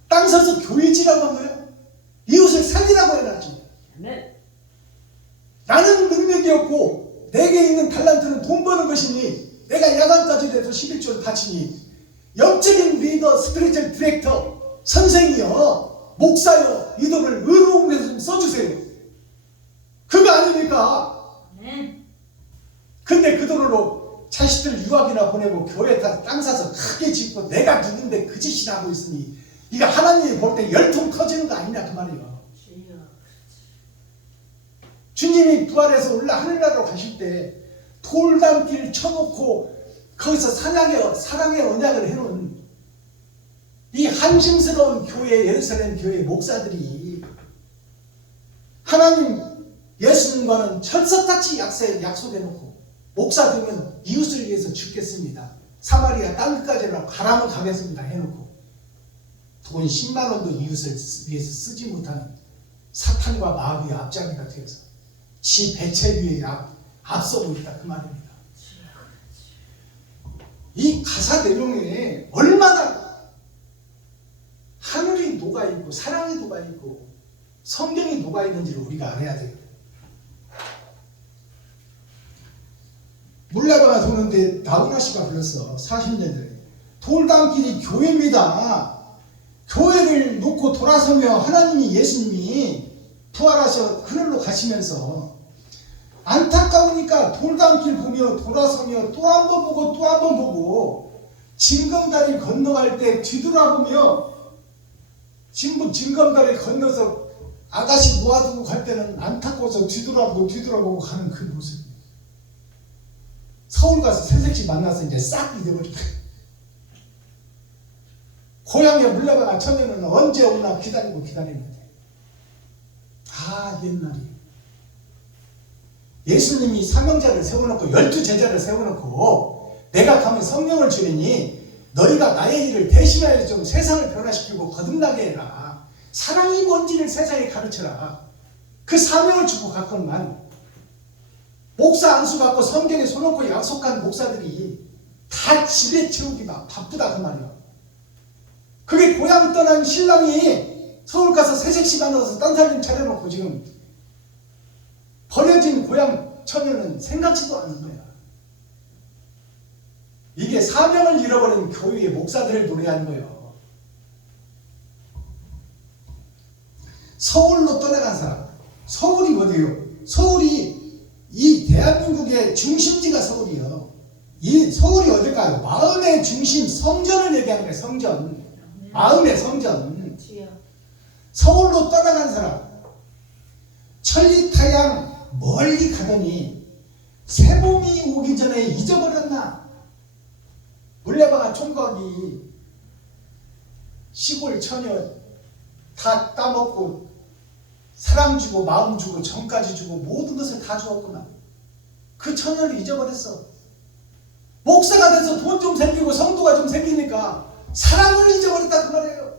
땅 사서 교회 지라고 한 거예요. 이웃을 살리라고 해놨지. 아멘. 나는 능력이 없고 내게 있는 달란트는 돈 버는 것이니 내가 야간까지 돼서 11조를 바치니 영적인 리더 스피리추얼 디렉터 선생이요 목사요 이 돈을 의로운 데서 좀 써주세요. 그거 아닙니까? 아멘. 근데 그 돈으로 자식들 유학이나 보내고 교회에다 땅 사서 크게 짓고 내가 누군데 그 짓이나 하고 있으니 이거 하나님이 볼 때 열통 터지는 거 아니냐 그 말이에요. 주여. 주님이 부활해서 올라 하늘나라로 가실 때 돌담길 쳐놓고 거기서 사랑의 언약을 해놓은 이 한심스러운 교회 예루살렘 교회 목사들이 하나님 예수님과는 철석같이 약속해놓고 목사 되면 이웃을 위해서 죽겠습니다. 사마리아 땅끝까지라도 가라면 가겠습니다 해놓고 돈 10만 원도 이웃을 위해서 쓰지 못하는 사탄과 마귀의 앞잡이가 되어서 지 배체 위에 앞서고 있다 그 말입니다. 이 가사 내용에 얼마나 하늘이 녹아있고 사랑이 녹아있고 성경이 녹아있는지를 우리가 알아야 돼요. 물레방아 도는데 나훈아 씨가 불렀어. 40년 전에 돌담길이 교회입니다. 교회를 놓고 돌아서며 하나님이 예수님이 부활하셔 하늘로 가시면서 안타까우니까 돌담길 보며 돌아서며 또 한 번 보고 또 한 번 보고 징검다리 건너갈 때 뒤돌아보며 징검다리 건너서 아가씨 놓아두고 갈 때는 안타까워서 뒤돌아보고 가는 그 모습. 서울 가서 새색시 만나서 이제 싹 잊어버리고 고향에 물려가가 처녀는 언제 오나 기다리는데 옛날이 예수님이 사명자를 세워놓고 12제자를 세워놓고 내가 가면 성령을 주리니 너희가 나의 일을 대신하여 좀 세상을 변화시키고 거듭나게 해라. 사랑이 뭔지를 세상에 가르쳐라. 그 사명을 주고 갔건만 목사 안수 받고 성경에 손놓고 약속한 목사들이 다 집에 채우기 막 바쁘다 그 말이야. 그게 고향 떠난 신랑이 서울 가서 새색시 만나서 딴 살림 차려놓고 지금 버려진 고향 처녀는 생각지도 않는 거야. 이게 사명을 잃어버린 교회의 목사들을 노래하는 거예요. 서울로 떠나간 사람. 서울이 어디예요? 서울이 이 대한민국의 중심지가 서울이에요. 이 서울이 어딜까요? 마음의 중심, 성전을 얘기하는 거예요. 성전. 마음의 성전. 주여. 서울로 떠나간 사람. 천리타양 멀리 가더니 새봄이 오기 전에 잊어버렸나? 물레방아 총각이 시골 처녀 다 따먹고 사랑 주고 마음 주고 정까지 주고 모든 것을 다 주었구나. 그 처녀를 잊어버렸어. 목사가 돼서 돈 좀 생기고 성도가 좀 생기니까 사랑을 잊어버렸다 그 말이에요.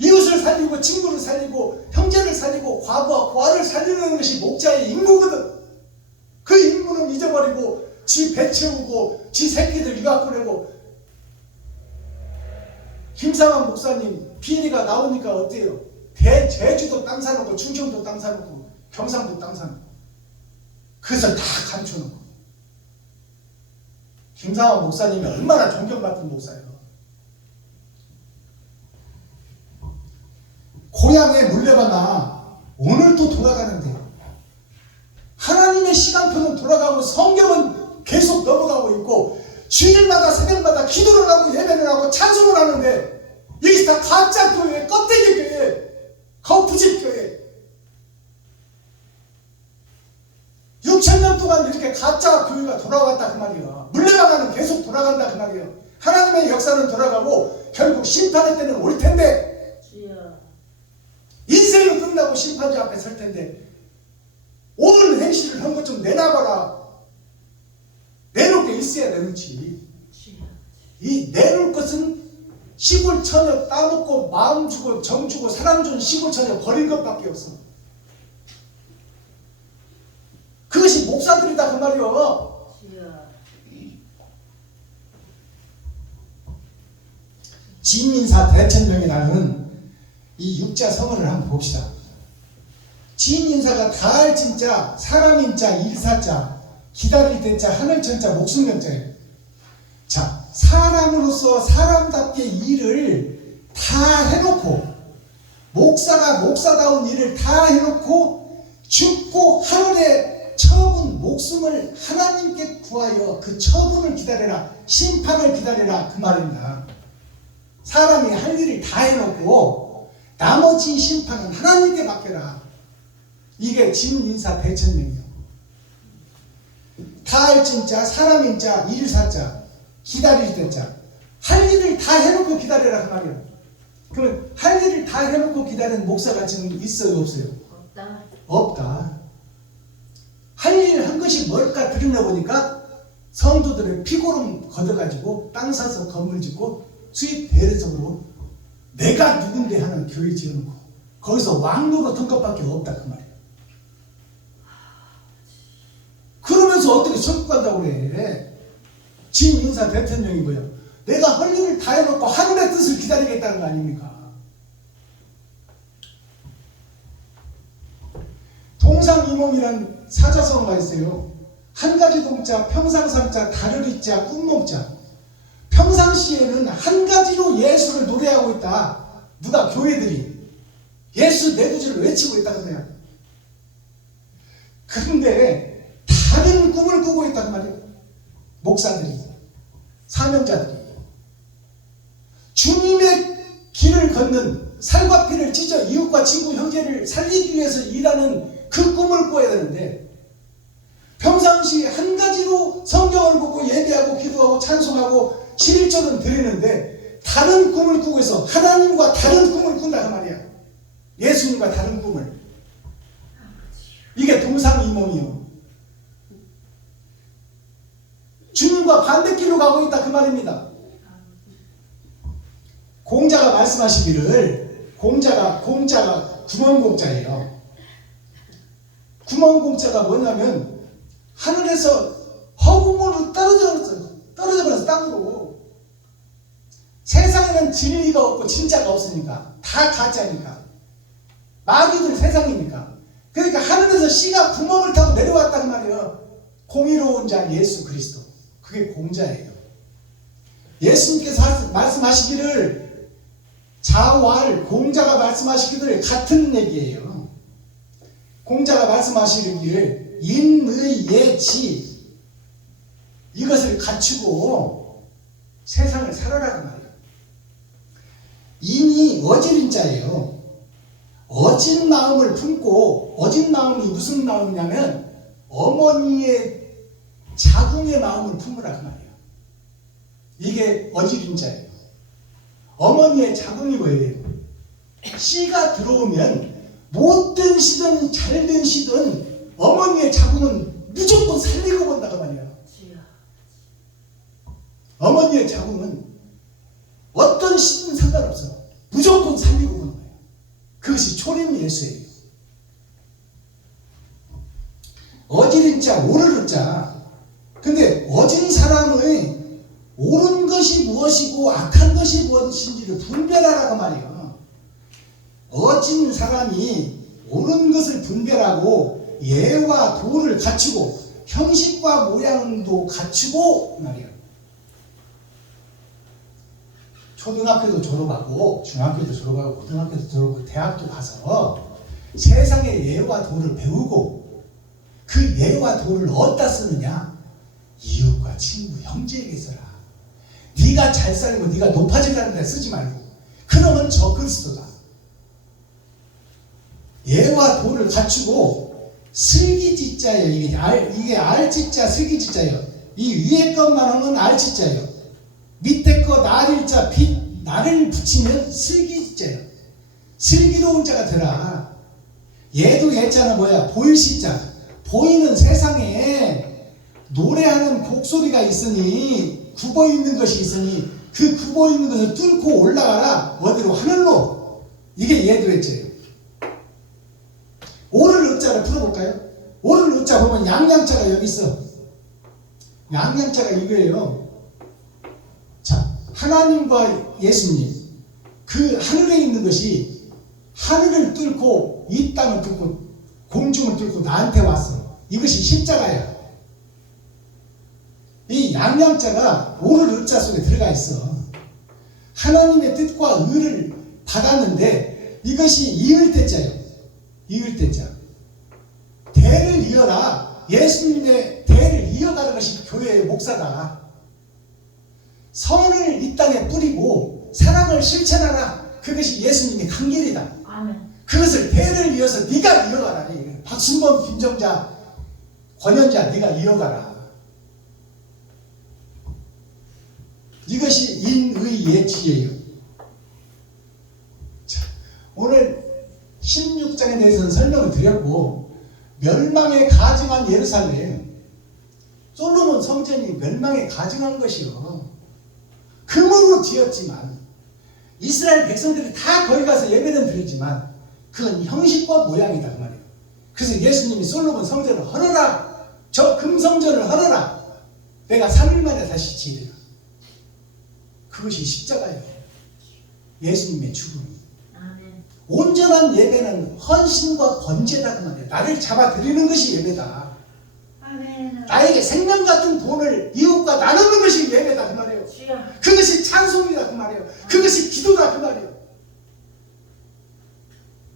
이웃을 살리고 친구를 살리고 형제를 살리고 과부와 고아를 살리는 것이 목자의 임무거든. 그 임무는 잊어버리고 지 배 채우고 지 새끼들 유학 보내고. 김상환 목사님 비리가 나오니까 어때요? 제주도 땅 사놓고 충청도 땅 사놓고 경상도 땅 사놓고 그래서 다 감춰놓고. 김상환 목사님이 얼마나 존경받던 목사예요. 고향에 물려받나 오늘도 돌아가는데 하나님의 시간표는 돌아가고 성경은 계속 넘어가고 있고 주일마다 새벽마다 기도를 하고 예배를 하고 찬송을 하는데 이게 다 가짜 교회, 껍데기 교회, 거푸집 교회. 6,000년 동안 이렇게 가짜 교회가 돌아왔다 그 말이에요. 물레방아는 계속 돌아간다 그 말이에요. 하나님의 역사는 돌아가고 결국 심판의 때는 올 텐데 주여. 인생은 끝나고 심판자 앞에 설 텐데 옳은 행실을 한 것 좀 내놔봐라. 내놓을 게 있어야 내놓지. 주여. 이 내놓을 것은 시골 처녀 따먹고 마음 주고 정 주고 사랑 준 시골 처녀 버린 것밖에 없어. 그것이 목사들이다 그 말이요. 주여. 진인사 대천명이라는 이 육자 성어를 한번 봅시다. 진인사가 가을 진자, 사람인 자, 일사자, 기다릴 때자, 하늘천자, 목숨명자예요. 자, 사람으로서 사람답게 일을 다 해놓고 목사가 목사다운 일을 다 해놓고 죽고 하늘에 처분 목숨을 하나님께 구하여 그 처분을 기다려라, 심판을 기다려라 그 말입니다. 사람이 할 일을 다 해놓고 나머지 심판은 하나님께 맡겨라. 이게 진인사 대천명이요. 가을진자, 사람인자, 일사자, 기다릴 때자. 할 일을 다 해놓고 기다려라 그 말이에요. 그러면 할 일을 다 해놓고 기다리는 목사가 지금 있어요 없어요? 없다. 없다. 할 일 한 것이 뭘까 들여다보니까 성도들의 피고름 걷어가지고 땅 사서 건물 짓고 수입 대리석으로 내가 누군데 하는 교회 지어놓고 거기서 왕노릇 한 것밖에 없다 그 말이에요. 그러면서 어떻게 천국 간다고 그래? 진인사 대통령이 뭐야? 내가 할 일을 다 해놓고 하늘의 뜻을 기다리겠다는 거 아닙니까? 동상이몽이란 사자성어가 있어요. 한 가지 동자, 평상삼자, 다르리자, 꿈몽자. 평상시에는 한 가지로 예수를 노래하고 있다. 누가? 교회들이 예수 내 구주를 외치고 있다는 거야. 그런데 다른 꿈을 꾸고 있단 말이에요. 목사들이, 사명자들이. 주님의 길을 걷는, 살과 피를 찢어 이웃과 친구, 형제를 살리기 위해서 일하는 그 꿈을 꿔야 되는데, 평상시 한 가지로 성경을 보고 예배하고 기도하고 찬송하고 11조는 드리는데 다른 꿈을 꾸고 있어. 하나님과 다른 꿈을 꾼다 그 말이야. 예수님과 다른 꿈을. 이게 동상이몽이요. 주님과 반대길로 가고 있다 그 말입니다. 공자가 말씀하시기를, 공자가 구멍공자예요. 구멍공자가 뭐냐면 하늘에서 허공으로 떨어져버려서 땅으로. 세상에는 진리가 없고 진짜가 없으니까 다 가짜니까, 마귀들 세상이니까. 그러니까 하늘에서 씨가 구멍을 타고 내려왔단 말이에요. 공의로운 자 예수 그리스도, 그게 공자예요. 예수님께서 말씀하시기를, 자활 공자가 말씀하시기를 같은 얘기예요. 공자가 말씀하시기를 인의예지, 이것을 갖추고 세상을 살아라는 말이에요. 인이 어지른 자예요. 어진 마음을 품고, 어진 마음이 무슨 마음이냐면 어머니의 자궁의 마음을 품으라 그 말이에요. 이게 어지른 자예요. 어머니의 자궁이 뭐예요? 씨가 들어오면 못된 시든 잘된 시든 어머니의 자궁은 무조건 살리고 본다 그 말이에요. 어머니의 자궁은 어떤 시든 상관없어. 무조건 살리고 보는 거예요. 그것이 초림 예수예요. 어지른 자, 오르는 자. 근데 어진 사람의 옳은 것이 무엇이고 악한 것이 무엇인지를 분별하라고 말이에요. 어진 사람이 옳은 것을 분별하고 예와 도를 갖추고 형식과 모양도 갖추고 말이에요. 초등학교도 졸업하고 중학교도 졸업하고 고등학교도 졸업하고 대학도 가서 세상의 예와 도를 배우고 그 예와 도를 어디다 쓰느냐? 이웃과 친구, 형제에게 써라. 네가 잘 살고 네가 높아지려는 데 쓰지 말고. 그놈은 적그리스도다. 예와 도를 갖추고 슬기지자예요. 이게 알지자, 슬기지자예요. 이 위에 것만 하면 알지자예요. 밑에 거 나릴자, 나를 붙이면 슬기자예요. 슬기로운 자가 되라. 얘도 얘자는 뭐야? 보일시자. 보이는 세상에 노래하는 곡소리가 있으니, 굽어있는 것이 있으니 그 굽어있는 것을 뚫고 올라가라. 어디로? 하늘로. 이게 얘도 했죠. 오를 의자를 풀어볼까요? 오를 의자 보면 양양자가 여기 있어. 양양자가 이거예요. 자, 하나님과 예수님, 그 하늘에 있는 것이 하늘을 뚫고 이 땅을 뚫고 공중을 뚫고 나한테 왔어. 이것이 십자가야. 이 양양자가 오를 의자 속에 들어가 있어. 하나님의 뜻과 의를 받았는데 이것이 이을 때자예요. 이을 때자. 대를 이어라. 예수님의 대를 이어가는 것이 교회의 목사다. 선을 이 땅에 뿌리고 사랑을 실천하라. 그것이 예수님의 강길이다. 아멘. 그것을 대를 이어서 네가 이어가라. 박순범, 김정자, 권현자 네가 이어가라. 이것이 인의예지예요. 자, 오늘 16장에 대해서는 설명을 드렸고, 멸망에 가증한 예루살렘, 솔로몬 성전이 멸망에 가증한 것이요, 금으로 지었지만 이스라엘 백성들이 다 거기 가서 예배는 드렸지만 그건 형식과 모양이다 그 말이에요. 그래서 예수님이 솔로몬 성전을 헐어라, 저 금성전을 헐어라, 내가 3일 만에 다시 지으리라. 그것이 십자가예요. 예수님의 죽음. 아멘. 온전한 예배는 헌신과 번제다 그 말이에요. 나를 잡아드리는 것이 예배다. 아멘. 나에게 생명 같은 돈을 이웃과 나누는 것이 예배다 그 말이에요. 주여. 그것이 찬송이다 그 말이에요. 그것이 기도다 그 말이에요.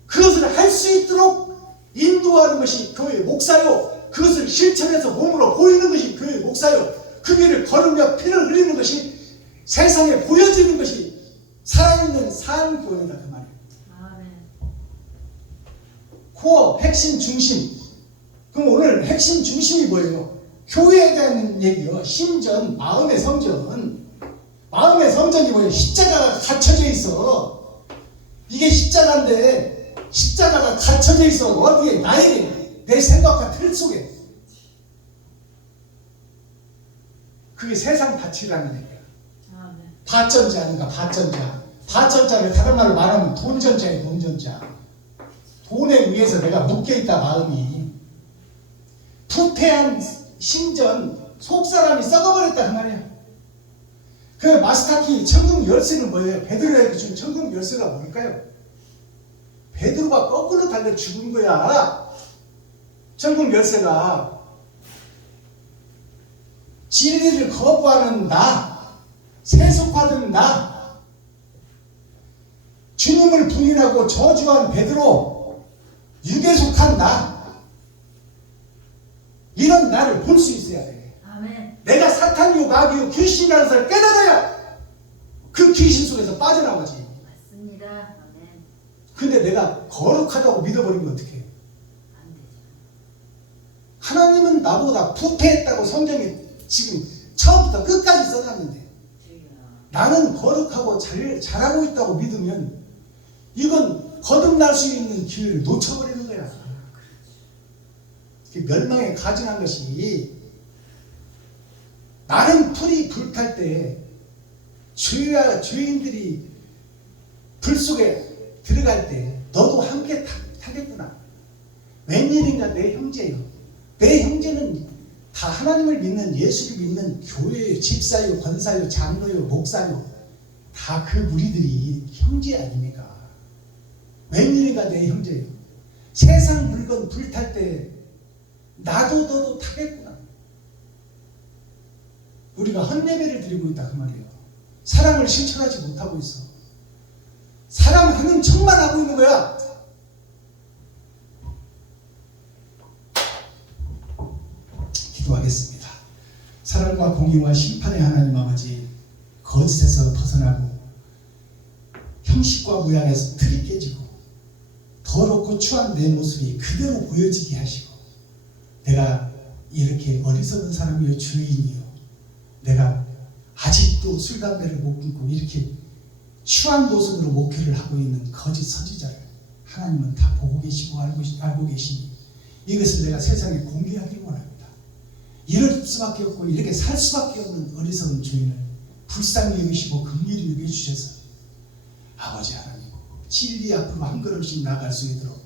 그것을 할 수 있도록 인도하는 것이 교회 목사요. 그것을 실천해서 몸으로 보이는 것이 교회 목사요. 그 길을 걸으며 피를 흘리는 것이 세상에 보여지는 것이 살아있는 산교회다 그 말이에요. 아멘. 코어 핵심 중심. 그럼 오늘 핵심 중심이 뭐예요? 교회에 대한 얘기요. 심전, 마음의 성전. 마음의 성전이 뭐예요? 십자가가 갇혀져 있어. 이게 십자가인데 십자가가 갇혀져 있어. 어디에? 나에게, 내 생각과 틀 속에. 그게 세상 가치라는 얘기야. 아멘. 밭전자 아닌가? 밭전자. 밭전자를 다른 말로 말하면 돈전자예요. 돈전자. 돈에 의해서 내가 묶여있다 마음이. 부패한 심전, 속사람이 썩어버렸다 그 말이야. 그 마스타키 천국 열쇠는 뭐예요? 베드로에게 준 천국 열쇠가 뭘까요? 베드로가 거꾸로 달려 죽은 거야. 천국 열쇠가 진리를 거부하는 나, 세속화된 나, 주님을 부인하고 저주한 베드로, 육에 속한 나, 이런 나를 볼 수 있어야 돼. 아멘. 내가 사탄이요 마귀요 귀신이라는 것을 깨달아야 그 귀신 속에서 빠져나오지. 맞습니다. 아멘. 근데 내가 거룩하다고 믿어버리면 어떡해? 안 되죠. 하나님은 나보다 부패했다고 성경에 지금 처음부터 끝까지 써놨는데 주여. 나는 거룩하고 잘하고 있다고 믿으면 이건 거듭날 수 있는 기회를 놓쳐버리는 거야. 멸망에 가증한 것이 나는 풀이 불탈 때 죄인들이 불 속에 들어갈 때 너도 함께 타겠구나. 웬일인가 내 형제요. 내 형제는 다 하나님을 믿는, 예수를 믿는 교회요, 집사요, 권사요, 장로요, 목사요, 다 그 무리들이 형제 아닙니까? 웬일인가 내 형제요. 세상 물건 불탈 때 나도 너도 타겠구나. 우리가 헛예배를 드리고 있다 그 말이에요. 사랑을 실천하지 못하고 있어. 사랑하는 척만 하고 있는 거야. 기도하겠습니다. 사랑과 공의와 심판의 하나님 아버지, 거짓에서 벗어나고 형식과 모양에서 틀이 깨지고 더럽고 추한 내 모습이 그대로 보여지게 하시고, 내가 이렇게 어리석은 사람이요 주인이요, 내가 아직도 술 담배를 못 끊고 이렇게 추한 모습으로 목회를 하고 있는 거짓 선지자를 하나님은 다 보고 계시고 알고 계시니 이것을 내가 세상에 공개하기를 원합니다. 이럴 수밖에 없고 이렇게 살 수밖에 없는 어리석은 주인을 불쌍히 여기시고 긍휼히 여겨주셔서 아버지 하나님, 진리 앞으로 한 걸음씩 나아갈 수 있도록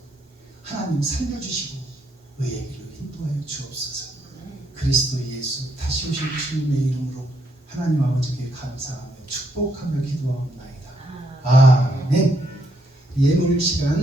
하나님 살려주시고 의의 길로 인도하여 주옵소서. 그리스도 예수 다시 오실 주님의 이름으로 하나님 아버지께 감사하며 축복하며 기도하옵나이다. 아멘. 예물 시간